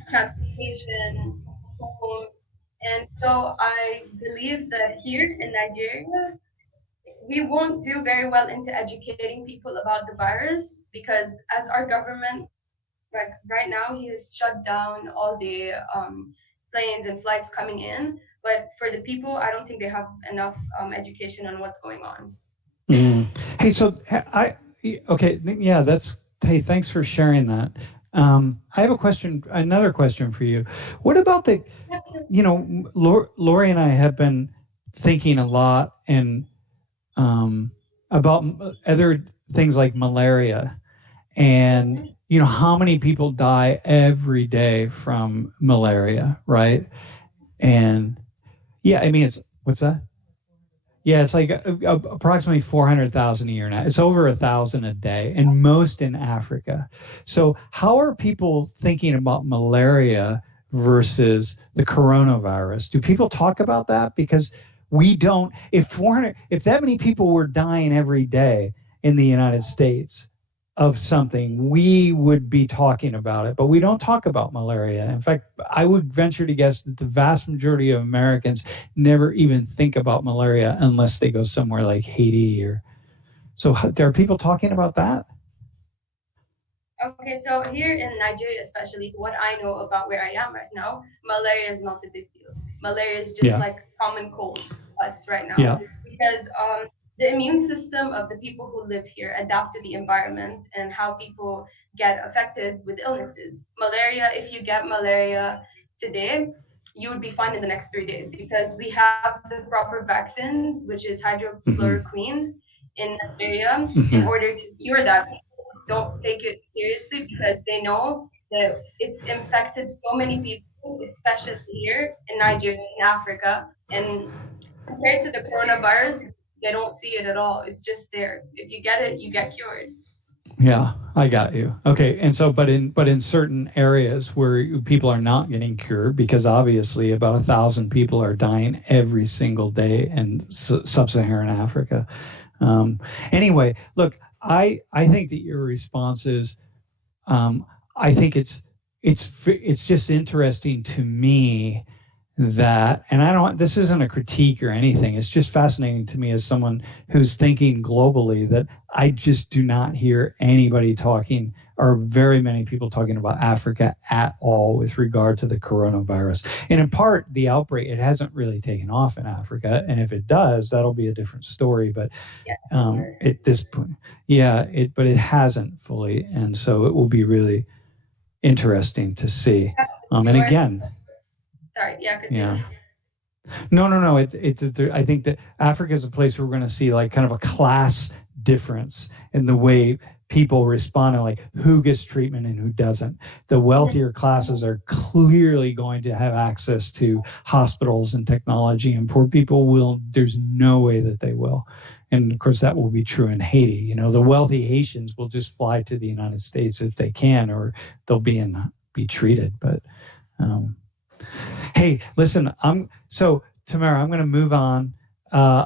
transportation, home. And so I believe that here in Nigeria, we won't do very well into educating people about the virus because as our government, like right now, he has shut down all the planes and flights coming in. But for the people, I don't think they have enough education on what's going on. Hey, so hey, thanks for sharing that. I have another question for you. What about Lori and I have been thinking a lot about other things like malaria and, how many people die every day from malaria, right? And yeah, I mean, what's that? Yeah, it's like approximately 400,000 a year now. It's over 1,000 a day, and most in Africa. So, how are people thinking about malaria versus the coronavirus? Do people talk about that? Because we don't. If that many people were dying every day in the United States of something, we would be talking about it, but we don't talk about malaria. In fact, I would venture to guess that the vast majority of Americans never even think about malaria unless they go somewhere like Haiti or so. Are people talking about that? Okay, so here in Nigeria, especially, to what I know about where I am right now, malaria is not a big deal. Malaria is just Yeah. like common cold for us right now. Yeah. Because the immune system of the people who live here adapt to the environment and how people get affected with illnesses. Malaria, if you get malaria today, you would be fine in the next 3 days because we have the proper vaccines, which is hydrochloroquine in Nigeria, in order to cure that. Don't take it seriously because they know that it's infected so many people, especially here in Nigeria, in Africa. And compared to the coronavirus, they don't see it at all. It's just there. If you get it, you get cured. Yeah, I got you. Okay, and so, but in certain areas where people are not getting cured, because obviously about 1,000 people are dying every single day in sub-Saharan Africa. Anyway, look, I think that your response is, I think it's just interesting to me that, and this isn't a critique or anything. It's just fascinating to me as someone who's thinking globally that I just do not hear anybody talking or very many people talking about Africa at all with regard to the coronavirus. And in part, the outbreak, it hasn't really taken off in Africa. And if it does, that'll be a different story. But at this point, but it hasn't fully. And so it will be really interesting to see. And again, sorry, continue. Yeah. No. I think that Africa is a place where we're going to see like kind of a class difference in the way people respond to like who gets treatment and who doesn't. The wealthier classes are clearly going to have access to hospitals and technology, and poor people there's no way that they will. And of course, that will be true in Haiti. You know, the wealthy Haitians will just fly to the United States if they can, or they'll be treated. But hey, listen, Tamara, I'm going to move on.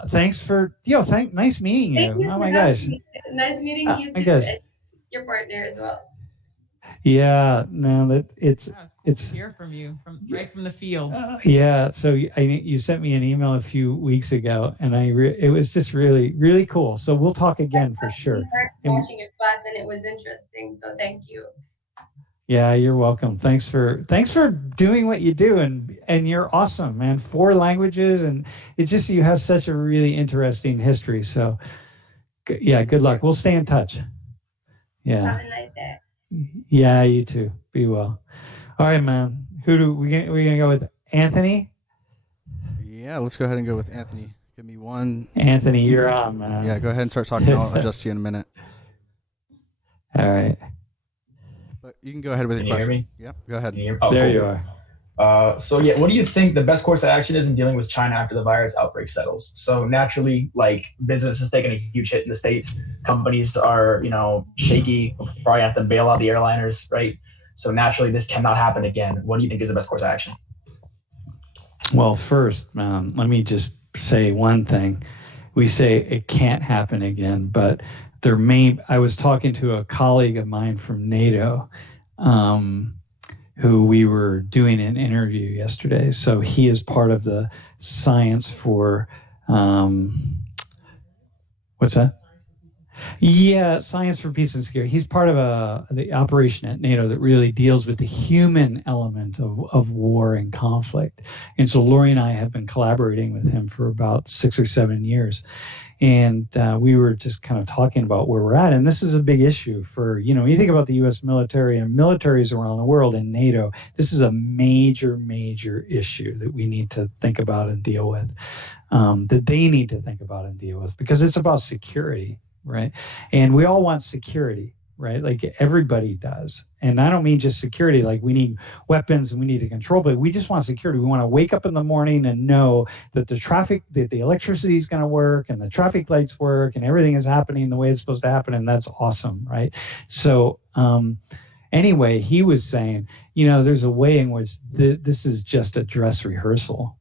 Thanks for, nice meeting you. Oh my gosh. Nice meeting you too. Gosh. And your partner as well. Yeah, no, it's cool to hear from you right from the field. Yeah, so you sent me an email a few weeks ago, and it was just really, really cool. So we'll talk again for sure. Watching your class, and it was interesting. So thank you. Yeah, you're welcome. Thanks for doing what you do, and you're awesome, man. 4 languages, and it's just you have such a really interesting history. So, yeah, good luck. We'll stay in touch. Yeah. Have a nice day. Yeah, you too. Be well. All right, man. We're gonna go with Anthony? Yeah, let's go ahead and go with Anthony. Give me one. Anthony, you're on, man. Yeah, go ahead and start talking. I'll adjust you in a minute. All right. But you can go ahead with your question. Can you hear me? Yep, go ahead. Oh, there you are. What do you think the best course of action is in dealing with China after the virus outbreak settles? So naturally, like business is taking a huge hit in the States. Companies are, shaky, probably have to bail out the airliners, right? So naturally, this cannot happen again. What do you think is the best course of action? Well, first, let me just say one thing. We say it can't happen again, but I was talking to a colleague of mine from NATO, who we were doing an interview yesterday. So he is part of the Science for, what's that? Yeah, Science for Peace and Security. He's part of the operation at NATO that really deals with the human element of war and conflict. And so Lori and I have been collaborating with him for about 6 or 7 years. And we were just kind of talking about where we're at. And this is a big issue for, you think about the U.S. military and militaries around the world and NATO, this is a major, major issue that we need to think about and deal with, that they need to think about and deal with, because it's about security, right? And we all want security, right? Like everybody does. And I don't mean just security, like we need weapons and we need to control, but we just want security. We want to wake up in the morning and know that that the electricity is going to work and the traffic lights work and everything is happening the way it's supposed to happen. And that's awesome, right? So anyway, he was saying, there's a way in which this is just a dress rehearsal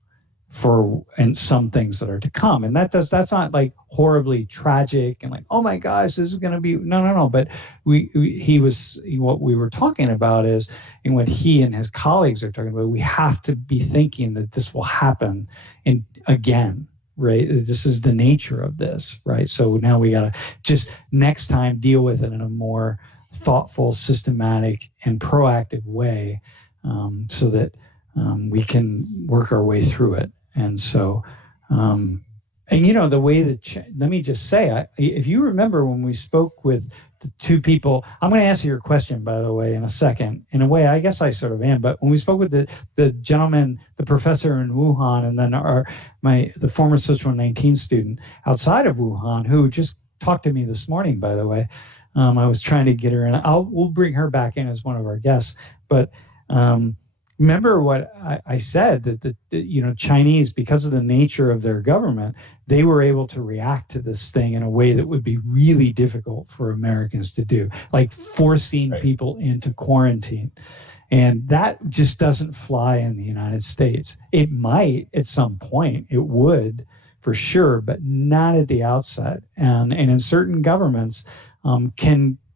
and some things that are to come, and that's not like horribly tragic and like, oh my gosh, this is going to be no. But what we were talking about is, and what he and his colleagues are talking about, we have to be thinking that this will happen, and again, right? This is the nature of this, right? So now we got to just next time deal with it in a more thoughtful, systematic, and proactive way, so that we can work our way through it. And so, the way that, let me just say, if you remember when we spoke with the two people, I'm going to answer your question, by the way, in a second. In a way, I guess I sort of am, but when we spoke with the gentleman, the professor in Wuhan, and then the former Sichuan 19 student outside of Wuhan, who just talked to me this morning, by the way, I was trying to get her in. We'll bring her back in as one of our guests, but, remember what I said, that Chinese, because of the nature of their government, they were able to react to this thing in a way that would be really difficult for Americans to do, like forcing people into quarantine. And that just doesn't fly in the United States. It might at some point, it would for sure, but not at the outset. And in certain governments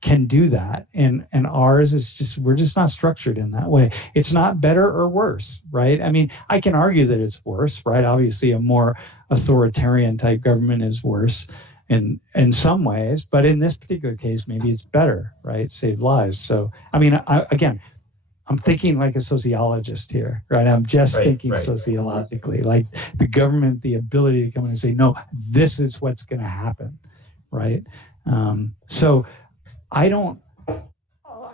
can do that, and ours is just, we're just not structured in that way. It's not better or worse, right? I mean, I can argue that it's worse, right? Obviously a more authoritarian type government is worse in some ways, but in this particular case, maybe it's better, right? Save lives. So I mean, I'm thinking like a sociologist here, right? I'm just thinking sociologically, like the government, the ability to come in and say, no, this is what's going to happen, right? So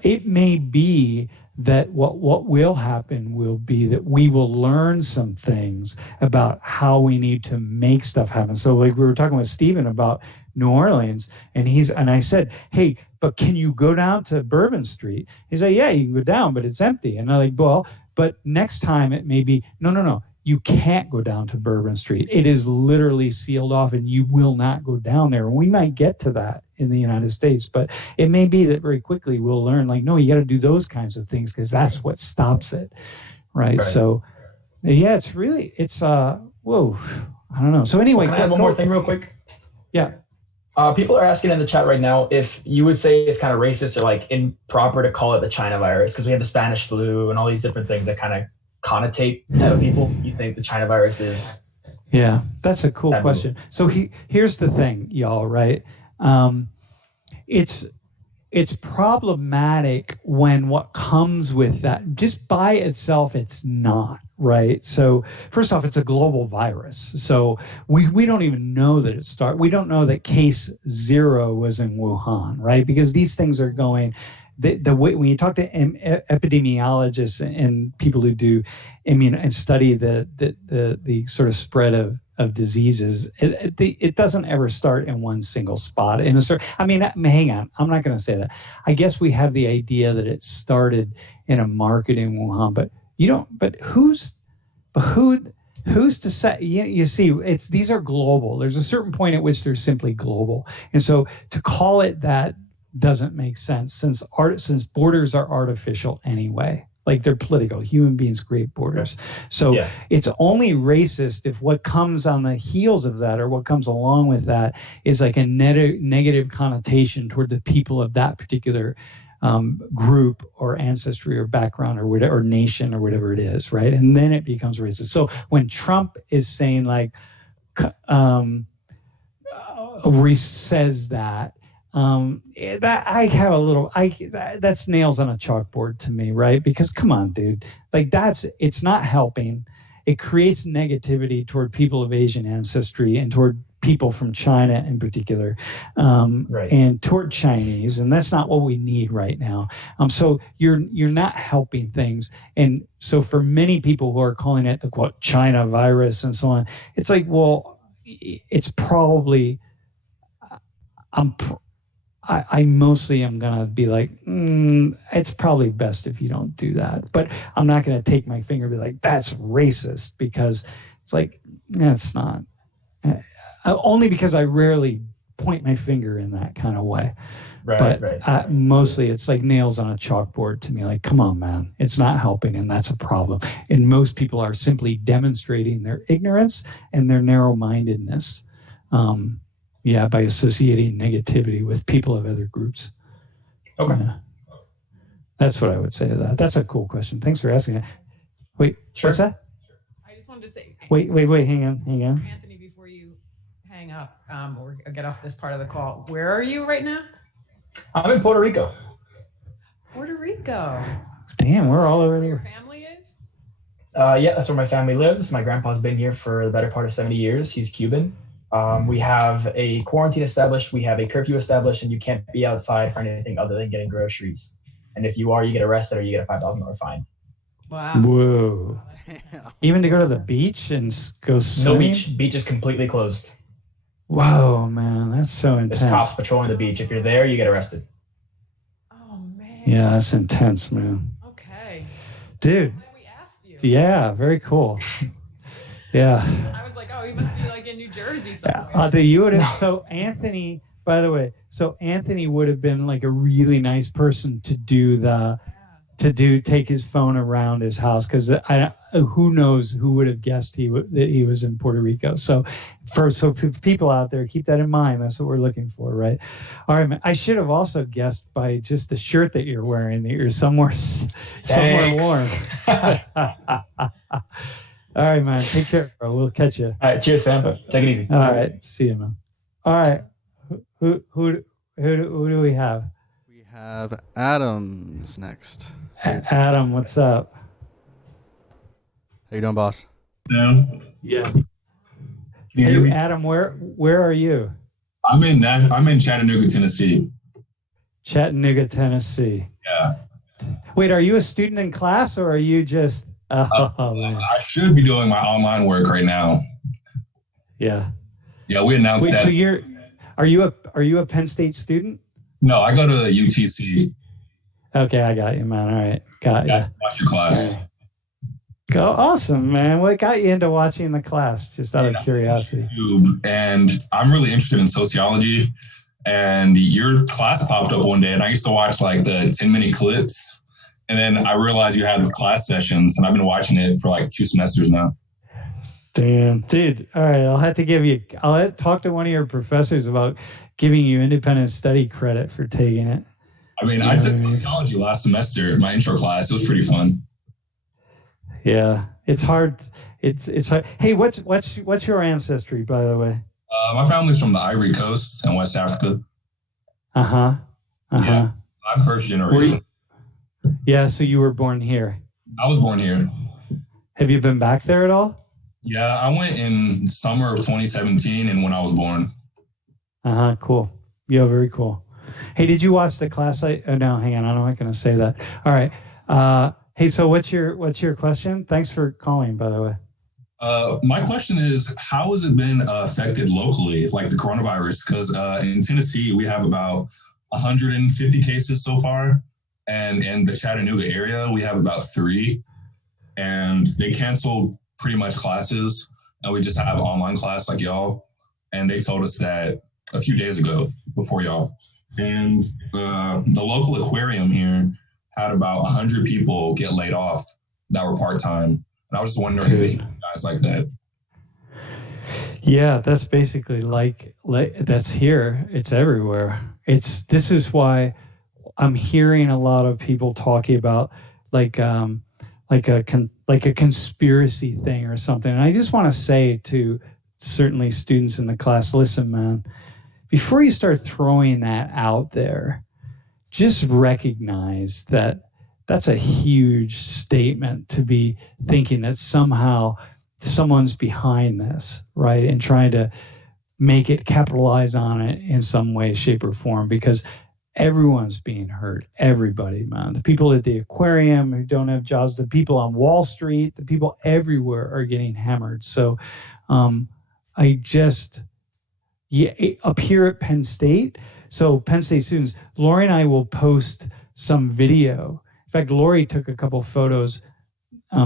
it may be that what will happen will be that we will learn some things about how we need to make stuff happen. So like we were talking with Stephen about New Orleans, and I said, hey, but can you go down to Bourbon Street? He said, yeah, you can go down, but it's empty. And I'm like, well, but next time it may be, no. You can't go down to Bourbon Street. It is literally sealed off and you will not go down there. And we might get to that in the United States, but it may be that very quickly we'll learn, like, no, you got to do those kinds of things because that's what stops it. Right. So yeah, it's whoa, I don't know. So anyway, can I add one more thing real quick? Yeah. People are asking in the chat right now if you would say it's kind of racist or like improper to call it the China virus, because we have the Spanish flu and all these different things that kind of connotate to people. You think the China virus is? Yeah, that's a cool question. So here's the thing, y'all, right? It's problematic when what comes with that, just by itself, it's not, right? So first off, it's a global virus. So we don't even know that it started. We don't know that case 0 was in Wuhan, right? Because these things are going, the way when you talk to epidemiologists and people who do and study the sort of spread of diseases, it doesn't ever start in one single spot. Hang on, I'm not going to say that. I guess we have the idea that it started in a market in Wuhan, but you don't. But who's to say? You see, these are global. There's a certain point at which they're simply global, and so to call it that doesn't make sense since borders are artificial anyway. Like they're political. Human beings create borders. So it's only racist if what comes on the heels of that or what comes along with that is like a negative connotation toward the people of that particular group or ancestry or background or whatever, or nation or whatever it is, right? And then it becomes racist. So when Trump is saying like, says that, that's nails on a chalkboard to me, right? Because come on, dude, like it's not helping. It creates negativity toward people of Asian ancestry and toward people from China in particular, and toward Chinese, and that's not what we need right now. So you're not helping things, and so for many people who are calling it the quote China virus and so on, it's like, well, it's probably I mostly am going to be like, it's probably best if you don't do that. But I'm not going to take my finger and be like, that's racist, because it's like, it's not. Only because I rarely point my finger in that kind of way. But mostly it's like nails on a chalkboard to me. Like, come on, man, it's not helping, and that's a problem. And most people are simply demonstrating their ignorance and their narrow-mindedness, by associating negativity with people of other groups. Okay. That's what I would say to that. That's a cool question. Thanks for asking that. Wait, sure. What's that? I just wanted to say. Wait, hang on. Anthony, before you hang up or get off this part of the call, where are you right now? I'm in Puerto Rico. Puerto Rico. Damn, we're all over there. Your family is? Yeah, that's where my family lives. My grandpa's been here for the better part of 70 years. He's Cuban. We have a quarantine established. We have a curfew established, and you can't be outside for anything other than getting groceries. And if you are, you get arrested or you get a $5,000 fine. Wow. Whoa. Even to go to the beach and go swimming? No beach. Beach is completely closed. Whoa, man, that's so intense. There's cops patrolling the beach. If you're there, you get arrested. Oh, man. Yeah, that's intense, man. Okay. Dude. We asked you. Yeah, very cool. Yeah. I was like, oh, he must be like in New Jersey somewhere. You would have. So Anthony, by the way, Anthony would have been like a really nice person to take his phone around his house, because who knows who would have guessed that he was in Puerto Rico. So for people out there, keep that in mind. That's what we're looking for, right? All right, man. I should have also guessed by just the shirt that you're wearing that you're somewhere warm. All right, man. Take care, bro. We'll catch you. All right. Cheers, Sam. Take it easy. All right. See you, man. All right. Who do we have? We have Adam's next. Adam, what's up? How you doing, boss? Yeah. Can you hear me? Adam, where are you? I'm in Chattanooga, Tennessee. Chattanooga, Tennessee. Yeah. Wait, are you a student in class, or are you just? I should be doing my online work right now. Yeah. Yeah, we announced that. So are you a Penn State student? No, I go to UTC. Okay, I got you, man. All right, got you. Watch your class. Right. Go, awesome, man. What got you into watching the class? Just out of curiosity. And I'm really interested in sociology. And your class popped up one day, and I used to watch like the 10-minute clips. And then I realized you had the class sessions, and I've been watching it for like 2 semesters now. Damn, dude. All right, I'll talk to one of your professors about giving you independent study credit for taking it. I mean, I took sociology last semester, my intro class. It was pretty fun. Yeah, it's hard. It's hard. Hey, what's your ancestry, by the way? My family's from the Ivory Coast in West Africa. Yeah, I'm first generation. Yeah, so you were born here. I was born here. Have you been back there at all? Yeah, I went in summer of 2017 and when I was born. Cool. Yeah, very cool. Hey, did you watch the class? No, hang on. I'm not going to say that. All right. Hey, so what's your question? Thanks for calling, by the way. My question is, how has it been affected locally, like the coronavirus? Because in Tennessee, we have about 150 cases so far. And in the Chattanooga area, we have about 3. And they canceled pretty much classes. And we just have online class like y'all. And they told us that a few days ago before y'all. And the local aquarium here had about 100 people get laid off that were part-time. And I was just wondering if they guys like that. Yeah, that's basically like that's here. It's everywhere. This is why I'm hearing a lot of people talking about like a conspiracy thing or something. And I just want to say to certainly students in the class, listen, man, before you start throwing that out there, just recognize that that's a huge statement to be thinking that somehow someone's behind this, right? And trying to make it, capitalize on it in some way, shape, or form, because everyone's being hurt. Everybody, man. The people at the aquarium who don't have jobs, the people on Wall Street, the people everywhere are getting hammered. So up here at Penn State, So Penn State students, Lori and I will post some video. In fact, Lori took a couple photos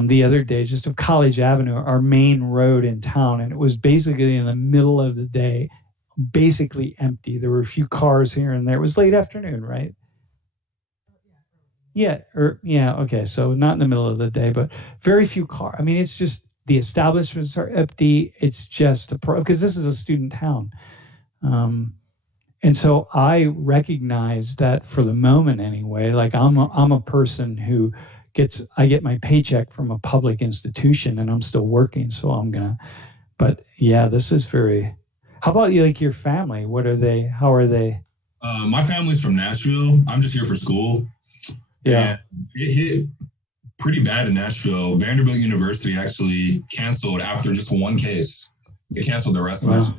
the other day just of College Avenue, our main road in town, and it was basically in the middle of the day, basically empty. There were a few cars here and there. It was late afternoon, right? Yeah, okay. So not in the middle of the day, but very few cars. I mean, it's just the establishments are empty. It's just because this is a student town. And so I recognize that for the moment anyway, like I'm a person who I get my paycheck from a public institution and I'm still working. So but yeah, this is how about you, like your family? How are they? My family's from Nashville. I'm just here for school. Yeah. And it hit pretty bad in Nashville. Vanderbilt University actually canceled after just one case. They canceled the rest of us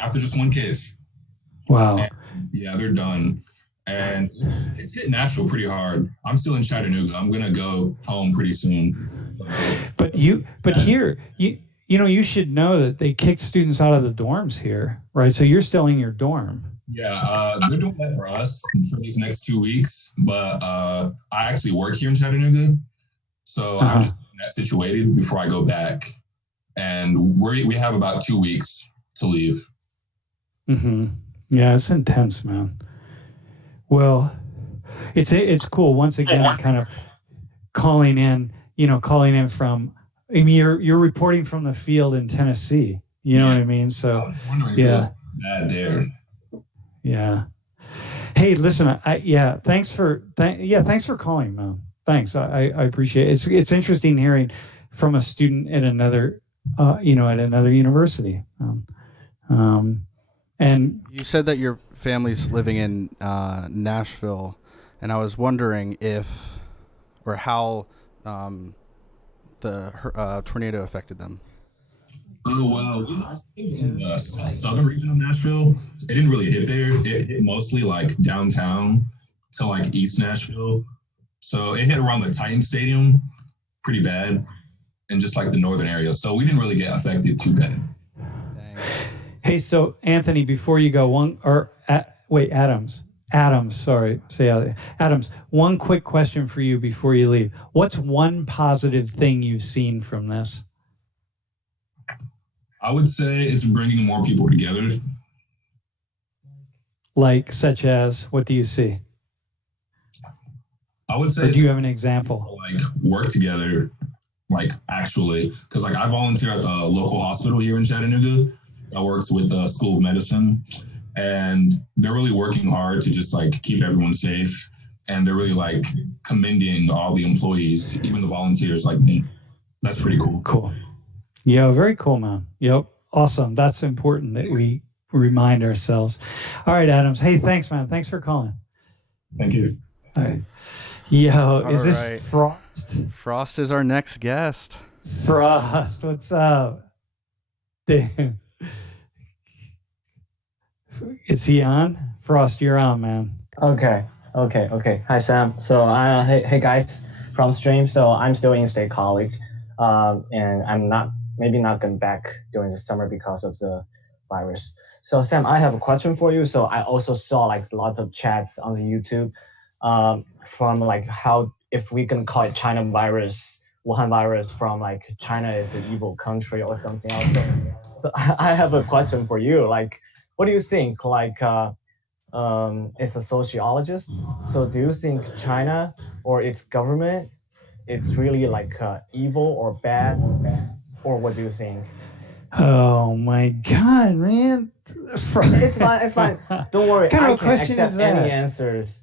after just one case. Wow. And, yeah, they're done. And it's hit Nashville pretty hard. I'm still in Chattanooga. I'm gonna go home pretty soon. But here, you should know that they kicked students out of the dorms here, right? So you're still in your dorm. Yeah, they're doing that for us for these next 2 weeks. But I actually work here in Chattanooga, so I'm just getting that situated before I go back. And we have about 2 weeks to leave. Mm-hmm. Yeah, it's intense, man. Well, it's cool. Once again, kind of calling in from. I mean, you're reporting from the field in Tennessee. You know what I mean? So I was wondering if it was bad there. Yeah. Hey, listen. Thanks for calling, man. Thanks. I appreciate it. It's interesting hearing from a student at another university. And you said that your family's living in Nashville, and I was wondering how the tornado affected them. Oh, well, we live in the southern region of Nashville. It didn't really hit there. It hit mostly like downtown to like East Nashville. So it hit around the Titan Stadium pretty bad and just like the northern area. So we didn't really get affected too bad. Dang. Hey, so Anthony, before you go, Adams, one quick question for you before you leave. What's one positive thing you've seen from this? I would say it's bringing more people together. Like, such as, what do you see? I would say, or do you have an example? Like, work together, like, actually. Because, like, I volunteer at the local hospital here in Chattanooga that works with the School of Medicine. And they're really working hard to just, like, keep everyone safe. And they're really, like, commending all the employees, even the volunteers like me. That's pretty cool. Cool. Yeah, very cool, man. Yep. Awesome. That's important that we remind ourselves. All right, Adams. Hey, thanks, man. Thanks for calling. Thank you. All right. Yo, is this Frost? Frost is our next guest. Frost, what's up? Damn. Is he on? Frost, you're on, man. Okay. Hi, Sam. So, hey guys from stream. So I'm still in state college, and I'm not going back during the summer because of the virus. So Sam, I have a question for you. So I also saw like lots of chats on the YouTube from like how if we can call it China virus, Wuhan virus from like China is an evil country or something else. So I have a question for you. Like, what do you think? Like, it's a sociologist. So do you think China or its government, it's really like evil or bad? Or what do you think? Oh my God, man! It's fine. Don't worry. What kind I of can question accept is that? any answers.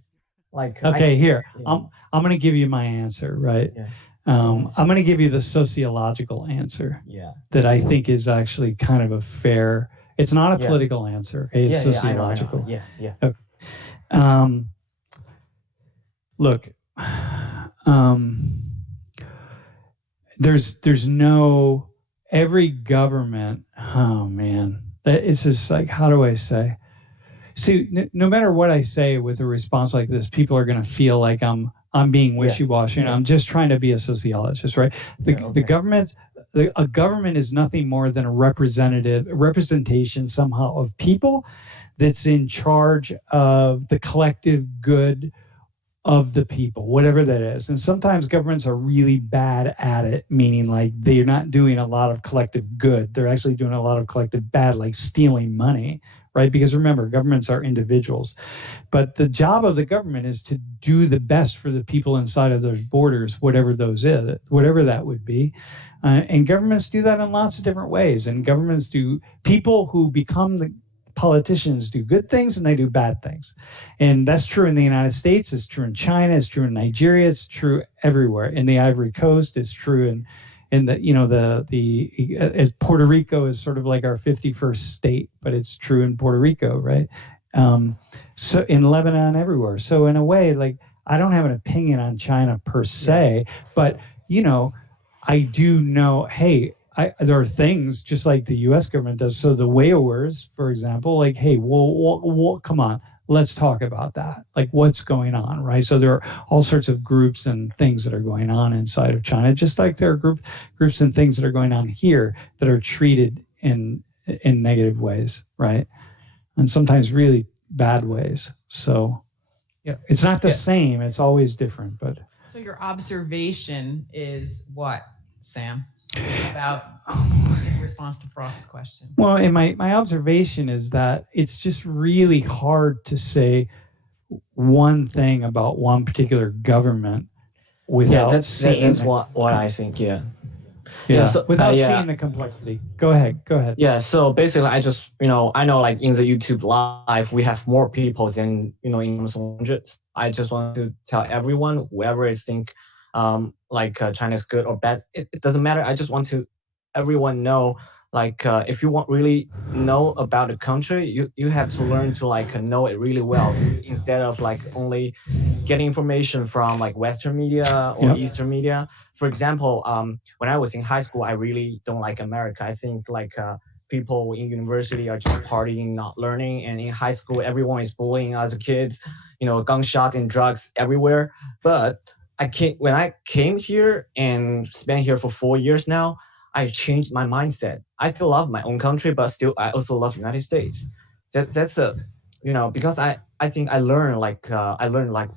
Like okay, here I'm going to give you my answer, right? Yeah. I'm going to give you the sociological answer. Yeah. That I think is actually kind of a fair. It's not a political answer. It's sociological. I know. Yeah. Okay. Look. There's no every government. Oh man, it's just like, how do I say? See, no matter what I say with a response like this, people are going to feel like I'm being wishy-washy. I'm just trying to be a sociologist, right? The government is nothing more than a representation somehow of people that's in charge of the collective good of the people, whatever that is. And sometimes governments are really bad at it, meaning like they're not doing a lot of collective good. They're actually doing a lot of collective bad, like stealing money, right? Because remember, governments are individuals. But the job of the government is to do the best for the people inside of those borders, whatever those is, whatever that would be. And governments do that in lots of different ways. And governments do, people who become the politicians do good things and they do bad things. And that's true in the United States, it's true in China, it's true in Nigeria, it's true everywhere. In the Ivory Coast, it's true in the, you know, the as Puerto Rico is sort of like our 51st state, but it's true in Puerto Rico, right? So in Lebanon, everywhere. So in a way, like, I don't have an opinion on China per se, but, you know, I do know, hey, there are things just like the U.S. government does. So the whalers, for example, like, hey, well, come on, let's talk about that. Like, what's going on, right? So there are all sorts of groups and things that are going on inside of China, just like there are groups and things that are going on here that are treated in negative ways, right? And sometimes really bad ways. So yeah, it's not the same. It's always different. But so your observation is what, Sam? About in response to Frost's question. Well, and my observation is that it's just really hard to say one thing about one particular government without seeing that's what I think. Without seeing the complexity. Go ahead. Yeah, so basically I just, you know, I know like in the YouTube live we have more people than, you know, in terms of hundreds. I just want to tell everyone, whoever is think China's good or bad, it doesn't matter. I just want to everyone know, like, if you want really know about the country, you have to learn to like know it really well, instead of like only getting information from like Western media or Eastern media. For example, when I was in high school, I really don't like America. I think like people in university are just partying, not learning, and in high school everyone is bullying other kids, you know, gunshots and drugs everywhere. But when I came here and spent here for 4 years now, I changed my mindset. I still love my own country, but still I also love United States. That's a, you know, because I think I learned like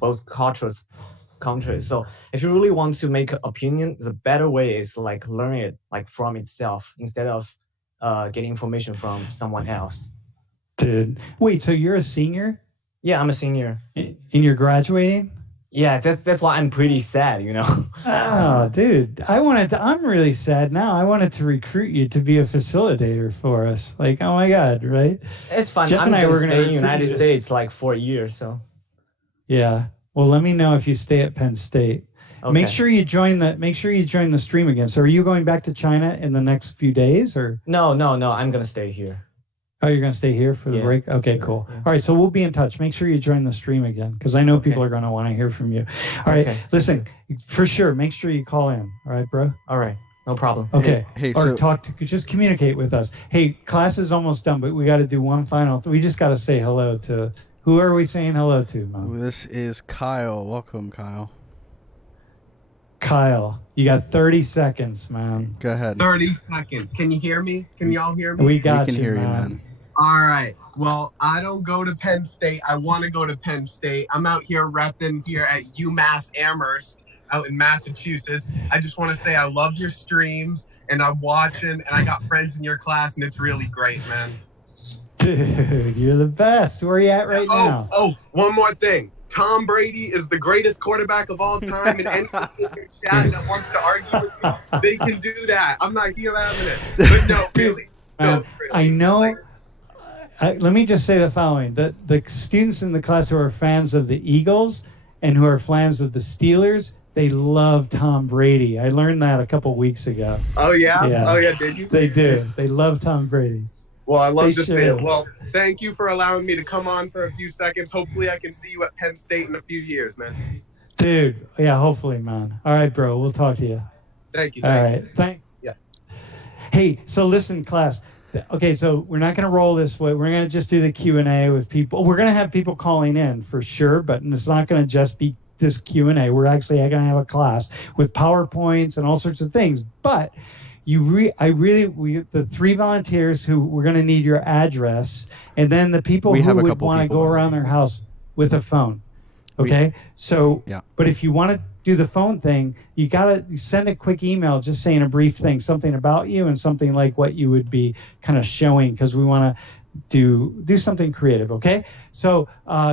both countries. So if you really want to make an opinion, the better way is like learn it like from itself instead of getting information from someone else. Dude, wait, so you're a senior? Yeah, I'm a senior. And you're graduating? Yeah, that's why I'm pretty sad, you know. Oh, dude, I'm really sad now. I wanted to recruit you to be a facilitator for us. Like, oh my God, right? It's fun. Jeff I'm and I were going to stay in the United States like 4 years, so. Yeah. Well, let me know if you stay at Penn State. Okay. Make sure you join the stream again. So are you going back to China in the next few days or? No, I'm going to stay here. Oh, you're going to stay here for the break? Okay, cool. Yeah. All right, so we'll be in touch. Make sure you join the stream again because I know people are going to want to hear from you. All right, listen, for sure, make sure you call in. All right, bro? All right, no problem. Okay, just communicate with us. Hey, class is almost done, but we got to do one final. We just got to say hello to, who are we saying hello to, Mom? This is Kyle. Welcome, Kyle. Kyle, you got 30 seconds, man. Go ahead. 30 seconds. Can you hear me? Can y'all hear me? We can hear you, man. All right. Well, I don't go to Penn State. I want to go to Penn State. I'm out here repping here at UMass Amherst out in Massachusetts. I just want to say I love your streams and I'm watching and I got friends in your class and it's really great, man. Dude, you're the best. Where are you at right now? Oh, one more thing. Tom Brady is the greatest quarterback of all time, and anyone in your chat that wants to argue with me, they can do that. I'm not here having it. But no, really. No, really. I know. Let me just say the following. The students in the class who are fans of the Eagles and who are fans of the Steelers, they love Tom Brady. I learned that a couple weeks ago. Oh, yeah? Oh, yeah, did you? They do. They love Tom Brady. Well, I love to see it. Well, thank you for allowing me to come on for a few seconds. Hopefully I can see you at Penn State in a few years, man. Dude, yeah, hopefully, man. All right, bro. We'll talk to you. Thank you. All right. Thank you. Yeah. Hey, so listen, class. Okay, so we're not going to roll this way. We're going to just do the Q&A with people. We're going to have people calling in for sure, but it's not going to just be this Q&A. We're actually going to have a class with PowerPoints and all sorts of things. But the 3 volunteers who we're going to need your address, and then the people who would want to go around their house with a phone. Okay. But if you want to do the phone thing, you got to send a quick email just saying a brief thing, something about you and something like what you would be kind of showing, because we want to do something creative. Okay. So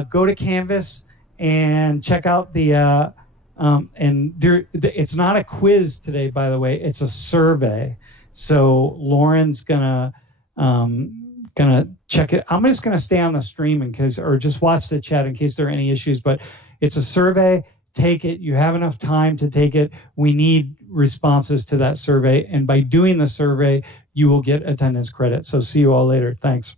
go to Canvas and check out the it's not a quiz today, by the way, it's a survey. So Lauren's gonna check it. I'm just gonna stay on the stream or just watch the chat in case there are any issues, but it's a survey. Take it. You have enough time to take it. We need responses to that survey, and by doing the survey, you will get attendance credit. So see you all later. Thanks.